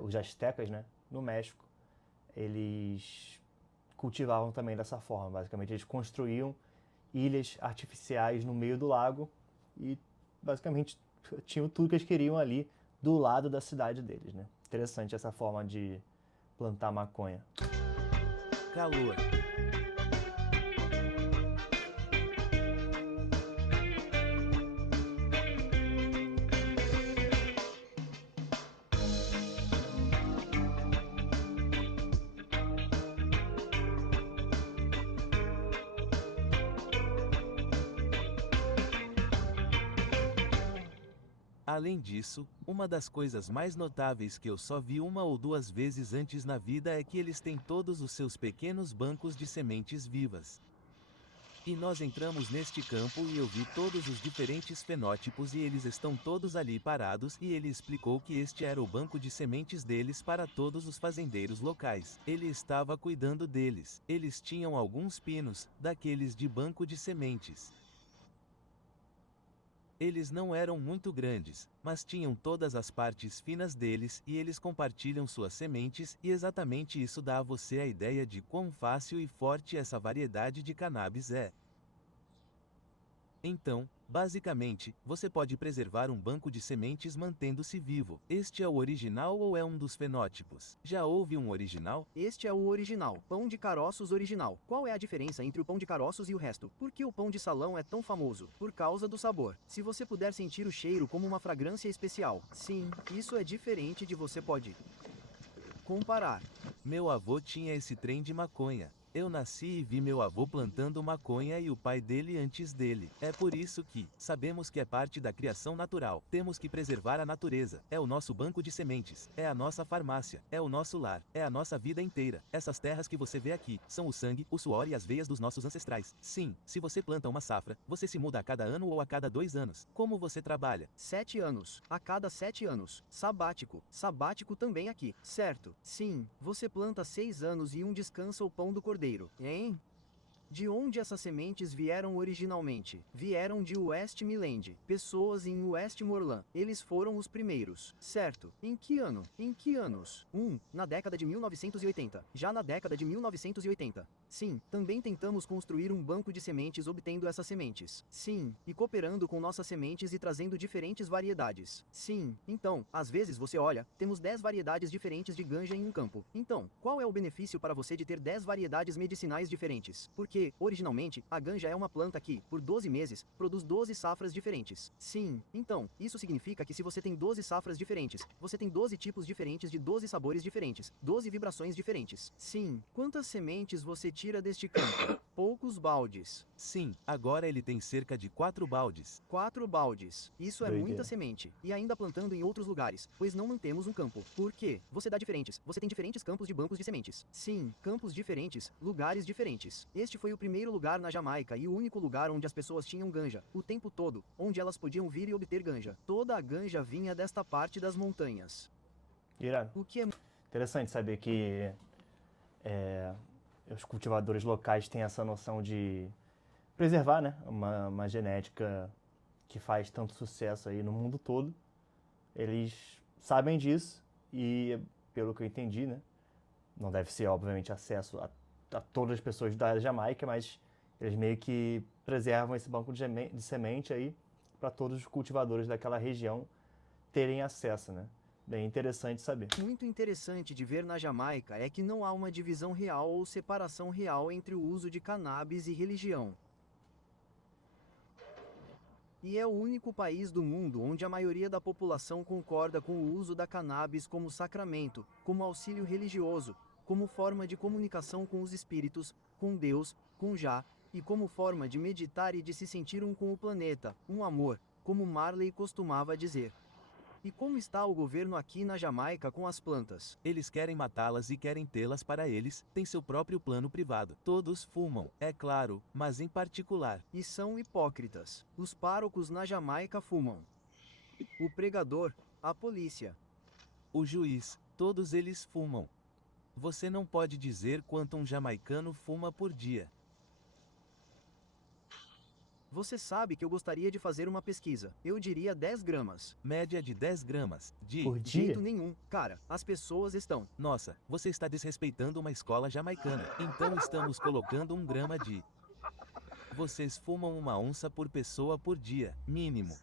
os astecas, né? No México, eles cultivavam também dessa forma. Basicamente, eles construíam ilhas artificiais no meio do lago e, basicamente, tinham tudo que eles queriam ali do lado da cidade deles, né? Interessante essa forma de plantar maconha. Calor. Além disso, uma das coisas mais notáveis que eu só vi 1 ou 2 vezes antes na vida é que eles têm todos os seus pequenos bancos de sementes vivas. E nós entramos neste campo e eu vi todos os diferentes fenótipos e eles estão todos ali parados e ele explicou que este era o banco de sementes deles para todos os fazendeiros locais. Ele estava cuidando deles. Eles tinham alguns pinos, daqueles de banco de sementes. Eles não eram muito grandes, mas tinham todas as partes finas deles e eles compartilham suas sementes e exatamente isso dá a você a ideia de quão fácil e forte essa variedade de cannabis é. Então, basicamente, você pode preservar um banco de sementes mantendo-se vivo. Este é o original ou é um dos fenótipos? Já houve um original? Este é o original, pão de caroços original. Qual é a diferença entre o pão de caroços e o resto? Por que o pão de salão é tão famoso? Por causa do sabor. Se você puder sentir o cheiro como uma fragrância especial. Sim, isso é diferente de você pode comparar. Meu avô tinha esse trem de maconha. Eu nasci e vi meu avô plantando maconha e o pai dele antes dele. É por isso que sabemos que é parte da criação natural. Temos que preservar a natureza. É o nosso banco de sementes. É a nossa farmácia. É o nosso lar. É a nossa vida inteira. Essas terras que você vê aqui são o sangue, o suor e as veias dos nossos ancestrais. Sim, se você planta uma safra, você se muda a cada ano ou a cada 2 anos. Como você trabalha? 7 anos. A cada 7 anos. Sabático. Sabático também aqui. Certo. Sim, você planta 6 anos e um descansa o pão do cordeiro. Hein? De onde essas sementes vieram originalmente? Vieram de Westmoreland. Pessoas em Westmoreland. Eles foram os primeiros. Certo. Em que ano? Em que anos? Na década de 1980. Já na década de 1980. Sim, também tentamos construir um banco de sementes obtendo essas sementes. Sim, e cooperando com nossas sementes e trazendo diferentes variedades. Sim, então, às vezes você olha, temos 10 variedades diferentes de ganja em um campo. Então, qual é o benefício para você de ter 10 variedades medicinais diferentes? Porque originalmente, a ganja é uma planta que, por 12 meses, produz 12 safras diferentes. Sim, então, isso significa que se você tem 12 safras diferentes, você tem 12 tipos diferentes de 12 sabores diferentes, 12 vibrações diferentes. Sim, quantas sementes você tira deste campo? Poucos baldes. Sim, agora ele tem cerca de 4 baldes. 4 baldes. Isso é Doideira. muita semente. E ainda plantando em outros lugares, pois não mantemos um campo. Por quê? Você dá diferentes. Você tem diferentes campos de bancos de sementes. Sim, campos diferentes, lugares diferentes. Este foi o primeiro lugar na Jamaica e o único lugar onde as pessoas tinham ganja, o tempo todo, onde elas podiam vir e obter ganja. Toda a ganja vinha desta parte das montanhas. Irado. O que é Interessante saber que os cultivadores locais têm essa noção de preservar, né, uma genética que faz tanto sucesso aí no mundo todo. Eles sabem disso e, pelo que eu entendi, né, não deve ser, obviamente, acesso a todas as pessoas da Jamaica, mas eles meio que preservam esse banco de semente aí para todos os cultivadores daquela região terem acesso, né? Bem interessante saber. muito interessante de ver na Jamaica é que não há uma divisão real ou separação real entre o uso de cannabis e religião. E é o único país do mundo onde a maioria da população concorda com o uso da cannabis como sacramento, como auxílio religioso, como forma de comunicação com os espíritos, com Deus, com Jah, e como forma de meditar e de se sentir um com o planeta, um amor, como Marley costumava dizer. E como está o governo aqui na Jamaica com as plantas? Eles querem matá-las e querem tê-las para eles, têm seu próprio plano privado. Todos fumam, é claro, mas em particular. E são hipócritas. Os párocos na Jamaica fumam. O pregador, a polícia. O juiz, todos eles fumam. Você não pode dizer quanto um jamaicano fuma por dia. Você sabe que eu gostaria de fazer uma pesquisa. Eu diria 10 gramas. Média de 10 gramas. Por De dia? jeito nenhum. Cara, as pessoas estão. Nossa, você está desrespeitando uma escola jamaicana. Então estamos colocando 1 grama de... Vocês fumam 1 onça por pessoa por dia, mínimo.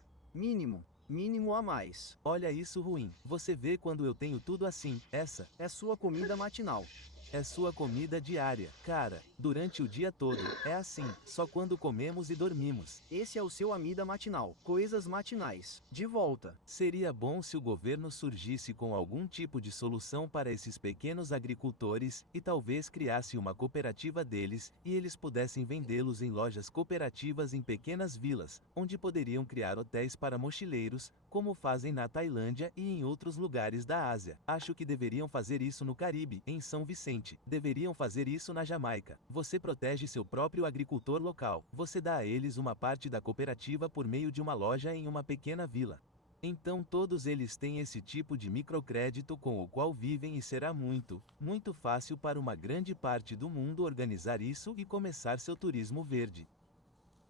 Mínimo a mais. Olha isso ruim. Você vê quando eu tenho tudo assim, essa É sua comida matinal. é sua comida diária. Cara, durante o dia todo, é assim, só quando comemos e dormimos. Esse é o seu amida matinal. Coisas matinais. De volta. Seria bom se o governo surgisse com algum tipo de solução para esses pequenos agricultores, e talvez criasse uma cooperativa deles, e eles pudessem vendê-los em lojas cooperativas em pequenas vilas, onde poderiam criar hotéis para mochileiros, como fazem na Tailândia e em outros lugares da Ásia. Acho que deveriam fazer isso no Caribe, em São Vicente. Deveriam fazer isso na Jamaica. Você protege seu próprio agricultor local. Você dá a eles uma parte da cooperativa por meio de uma loja em uma pequena vila. Então todos eles têm esse tipo de microcrédito com o qual vivem e será muito, muito fácil para uma grande parte do mundo organizar isso e começar seu turismo verde.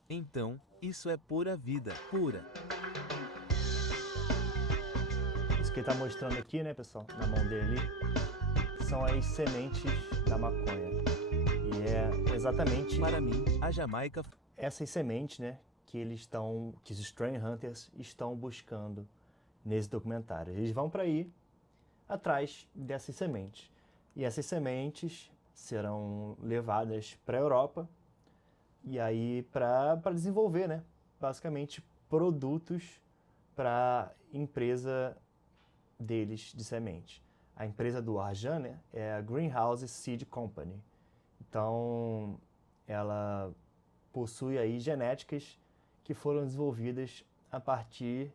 Então, isso é pura vida, pura. Isso que ele está mostrando aqui, né, pessoal, na mão dele, são as sementes da maconha. E é exatamente Para mim, a Jamaica essas sementes, né, que os Strain Hunters estão buscando nesse documentário. Eles vão para aí atrás dessas sementes. E essas sementes serão levadas para a Europa e aí para desenvolver, né, basicamente produtos para a empresa deles de semente. A empresa do Arjan, né, é a Greenhouse Seed Company. Então, ela possui aí genéticas que foram desenvolvidas a partir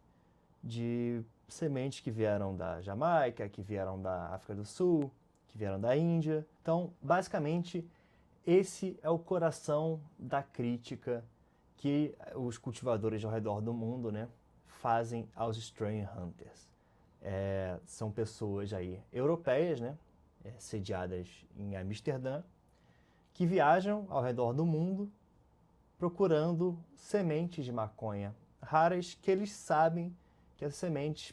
de sementes que vieram da Jamaica, que vieram da África do Sul, que vieram da Índia. Então, basicamente, esse é o coração da crítica que os cultivadores ao redor do mundo, né, fazem aos Strain Hunters. São pessoas aí europeias, né, sediadas em Amsterdã, que viajam ao redor do mundo procurando sementes de maconha raras que eles sabem que as sementes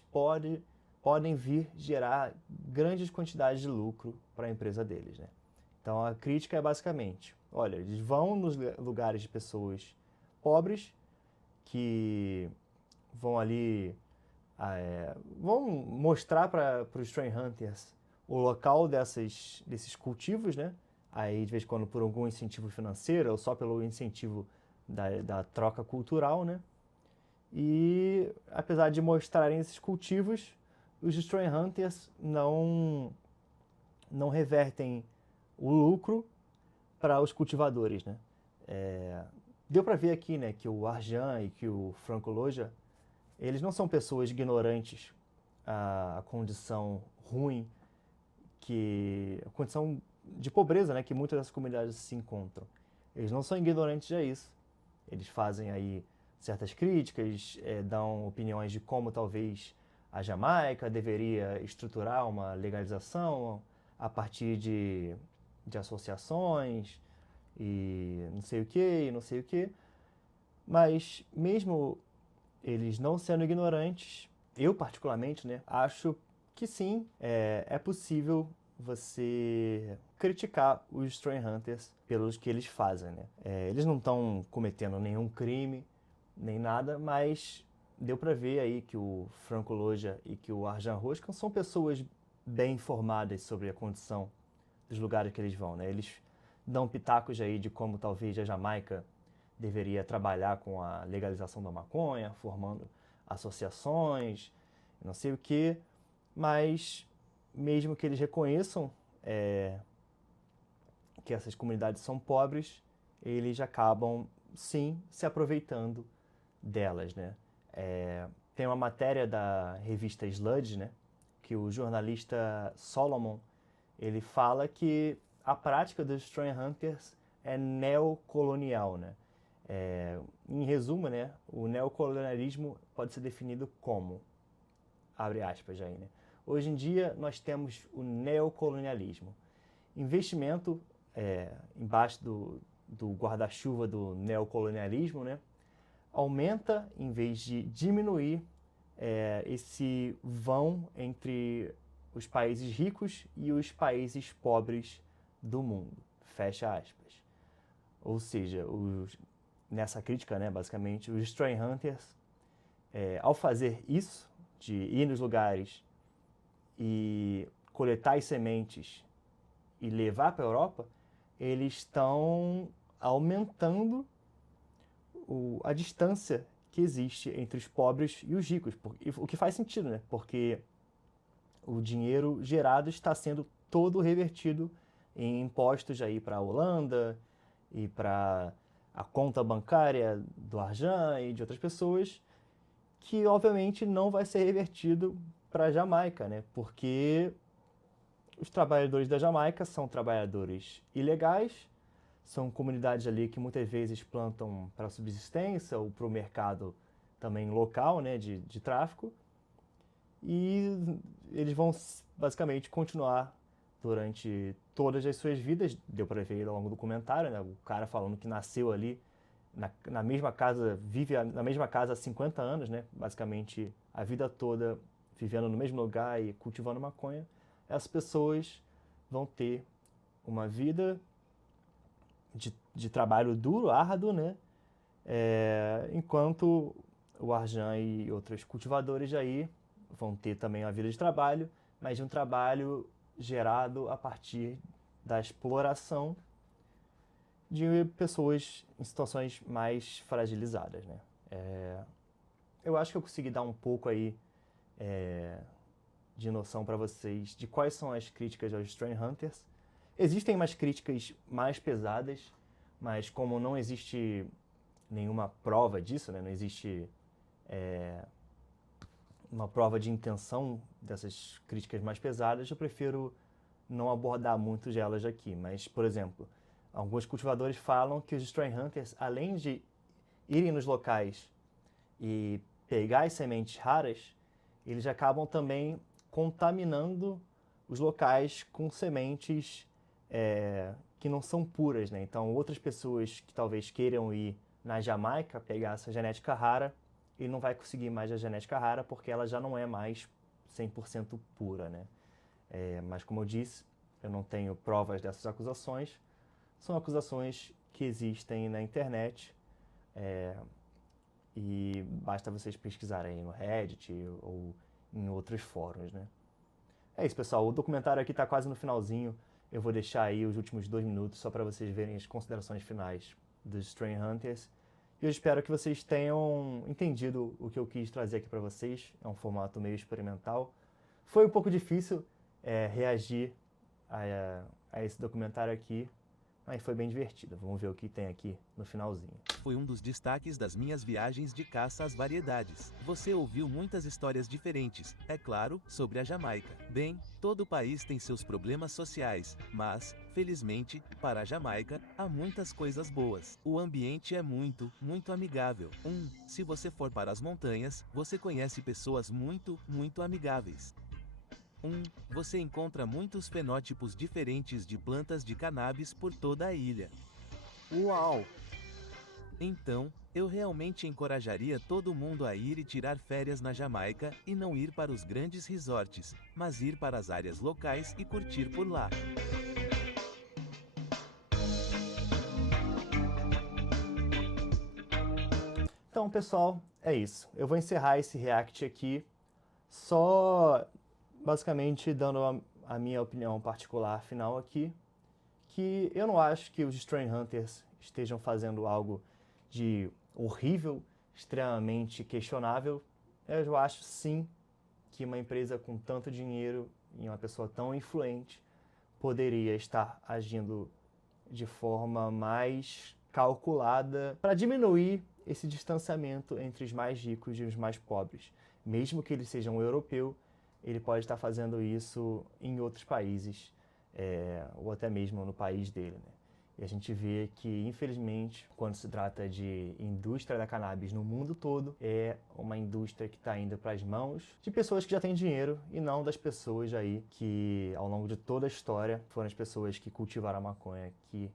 podem vir gerar grandes quantidades de lucro para a empresa deles, né? Então a crítica é basicamente, olha, eles vão nos lugares de pessoas pobres que vão ali, vão mostrar para os Strain Hunters o local desses cultivos, né? Aí de vez em quando por algum incentivo financeiro ou só pelo incentivo da troca cultural, né? E apesar de mostrarem esses cultivos, os Strain Hunters não revertem o lucro para os cultivadores, né? Deu para ver aqui, né, que o Arjan e que o Franco Loja, eles não são pessoas ignorantes à condição ruim, a condição de pobreza, né, que muitas dessas comunidades se encontram. Eles não são ignorantes a isso. Eles fazem aí certas críticas, dão opiniões de como talvez a Jamaica deveria estruturar uma legalização a partir de associações e não sei o que. Mas mesmo eles não sendo ignorantes, eu particularmente, né, acho que sim, é possível você criticar os Strain Hunters pelos que eles fazem, né? Eles não estão cometendo nenhum crime, nem nada, mas deu para ver aí que o Franco Loja e que o Arjan Roscan são pessoas bem informadas sobre a condição dos lugares que eles vão, né? Eles dão pitacos aí de como talvez a Jamaica deveria trabalhar com a legalização da maconha, formando associações, não sei o quê, mas mesmo que eles reconheçam que essas comunidades são pobres, eles acabam, sim, se aproveitando delas, né? Tem uma matéria da revista Sludge, né, que o jornalista Solomon, ele fala que a prática dos Strain Hunters é neocolonial, né? Em resumo, né, o neocolonialismo pode ser definido como, abre aspas aí, né? Hoje em dia nós temos o neocolonialismo. Investimento embaixo do guarda-chuva do neocolonialismo, né, aumenta em vez de diminuir esse vão entre os países ricos e os países pobres do mundo. Fecha aspas. Ou seja, nessa crítica, né, basicamente, os Strain Hunters, ao fazer isso, de ir nos lugares e coletar as sementes e levar para a Europa, eles estão aumentando a distância que existe entre os pobres e os ricos, o que faz sentido, né? Porque o dinheiro gerado está sendo todo revertido em impostos aí para a Holanda e para a conta bancária do Arjan e de outras pessoas, que obviamente não vai ser revertido para a Jamaica, né? Porque os trabalhadores da Jamaica são trabalhadores ilegais, são comunidades ali que muitas vezes plantam para subsistência ou para o mercado também local, né, de tráfico, e eles vão basicamente continuar durante todas as suas vidas. Deu para ver ao longo do documentário, né, o cara falando que nasceu ali na mesma casa, vive na mesma casa há 50 anos, né, basicamente a vida toda vivendo no mesmo lugar e cultivando maconha. Essas pessoas vão ter uma vida de trabalho duro, árduo, né? Enquanto o Arjan e outros cultivadores aí vão ter também uma vida de trabalho, mas de um trabalho gerado a partir da exploração de pessoas em situações mais fragilizadas, né? Eu acho que eu consegui dar um pouco aí de noção para vocês de quais são as críticas aos Strain Hunters. Existem umas críticas mais pesadas, mas como não existe nenhuma prova disso, né? Não existe uma prova de intenção dessas críticas mais pesadas, eu prefiro não abordar muito delas aqui. Mas, por exemplo, alguns cultivadores falam que os Strain Hunters, além de irem nos locais e pegar as sementes raras, eles acabam também contaminando os locais com sementes que não são puras, né? Então, outras pessoas que talvez queiram ir na Jamaica pegar essa genética rara, ele não vai conseguir mais a genética rara porque ela já não é mais 100% pura, né? Mas, como eu disse, eu não tenho provas dessas acusações. São acusações que existem na internet e basta vocês pesquisarem no Reddit ou em outros fóruns, né? É isso, pessoal. O documentário aqui está quase no finalzinho. Eu vou deixar aí os últimos 2 minutos só para vocês verem as considerações finais dos Strain Hunters. E eu espero que vocês tenham entendido o que eu quis trazer aqui para vocês. É um formato meio experimental. Foi um pouco difícil reagir a esse documentário aqui, mas foi bem divertido. Vamos ver o que tem aqui no finalzinho. Foi um dos destaques das minhas viagens de caça às variedades. Você ouviu muitas histórias diferentes, é claro, sobre a Jamaica. Bem, todo país tem seus problemas sociais, mas, felizmente, para a Jamaica, há muitas coisas boas. O ambiente é muito, muito amigável. Se você for para as montanhas, você conhece pessoas muito, muito amigáveis. Você encontra muitos fenótipos diferentes de plantas de cannabis por toda a ilha. Uau! Então, eu realmente encorajaria todo mundo a ir e tirar férias na Jamaica e não ir para os grandes resorts, mas ir para as áreas locais e curtir por lá. Então, pessoal, é isso. Eu vou encerrar esse react aqui só basicamente dando a minha opinião particular final aqui, que eu não acho que os Strain Hunters estejam fazendo algo de horrível, extremamente questionável. Eu acho sim que uma empresa com tanto dinheiro e uma pessoa tão influente poderia estar agindo de forma mais calculada para diminuir esse distanciamento entre os mais ricos e os mais pobres. Mesmo que ele seja um europeu, ele pode estar fazendo isso em outros países, ou até mesmo no país dele, né? E a gente vê que, infelizmente, quando se trata de indústria da cannabis no mundo todo, é uma indústria que está indo para as mãos de pessoas que já têm dinheiro e não das pessoas aí que, ao longo de toda a história, foram as pessoas que cultivaram a maconha, que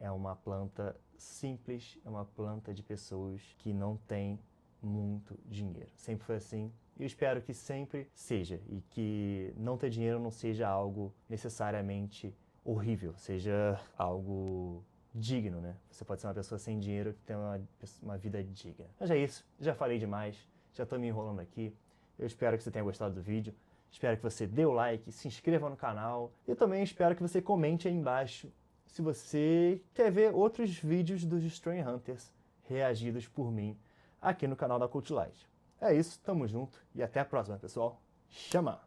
é uma planta simples, é uma planta de pessoas que não têm muito dinheiro. Sempre foi assim. E eu espero que sempre seja, e que não ter dinheiro não seja algo necessariamente horrível, seja algo digno, né? Você pode ser uma pessoa sem dinheiro que tem uma vida digna. Mas é isso, já falei demais, já estou me enrolando aqui. Eu espero que você tenha gostado do vídeo, espero que você dê o like, se inscreva no canal e também espero que você comente aí embaixo se você quer ver outros vídeos dos Strain Hunters reagidos por mim aqui no canal da Cult Light. É isso, tamo junto e até a próxima, pessoal. Chama!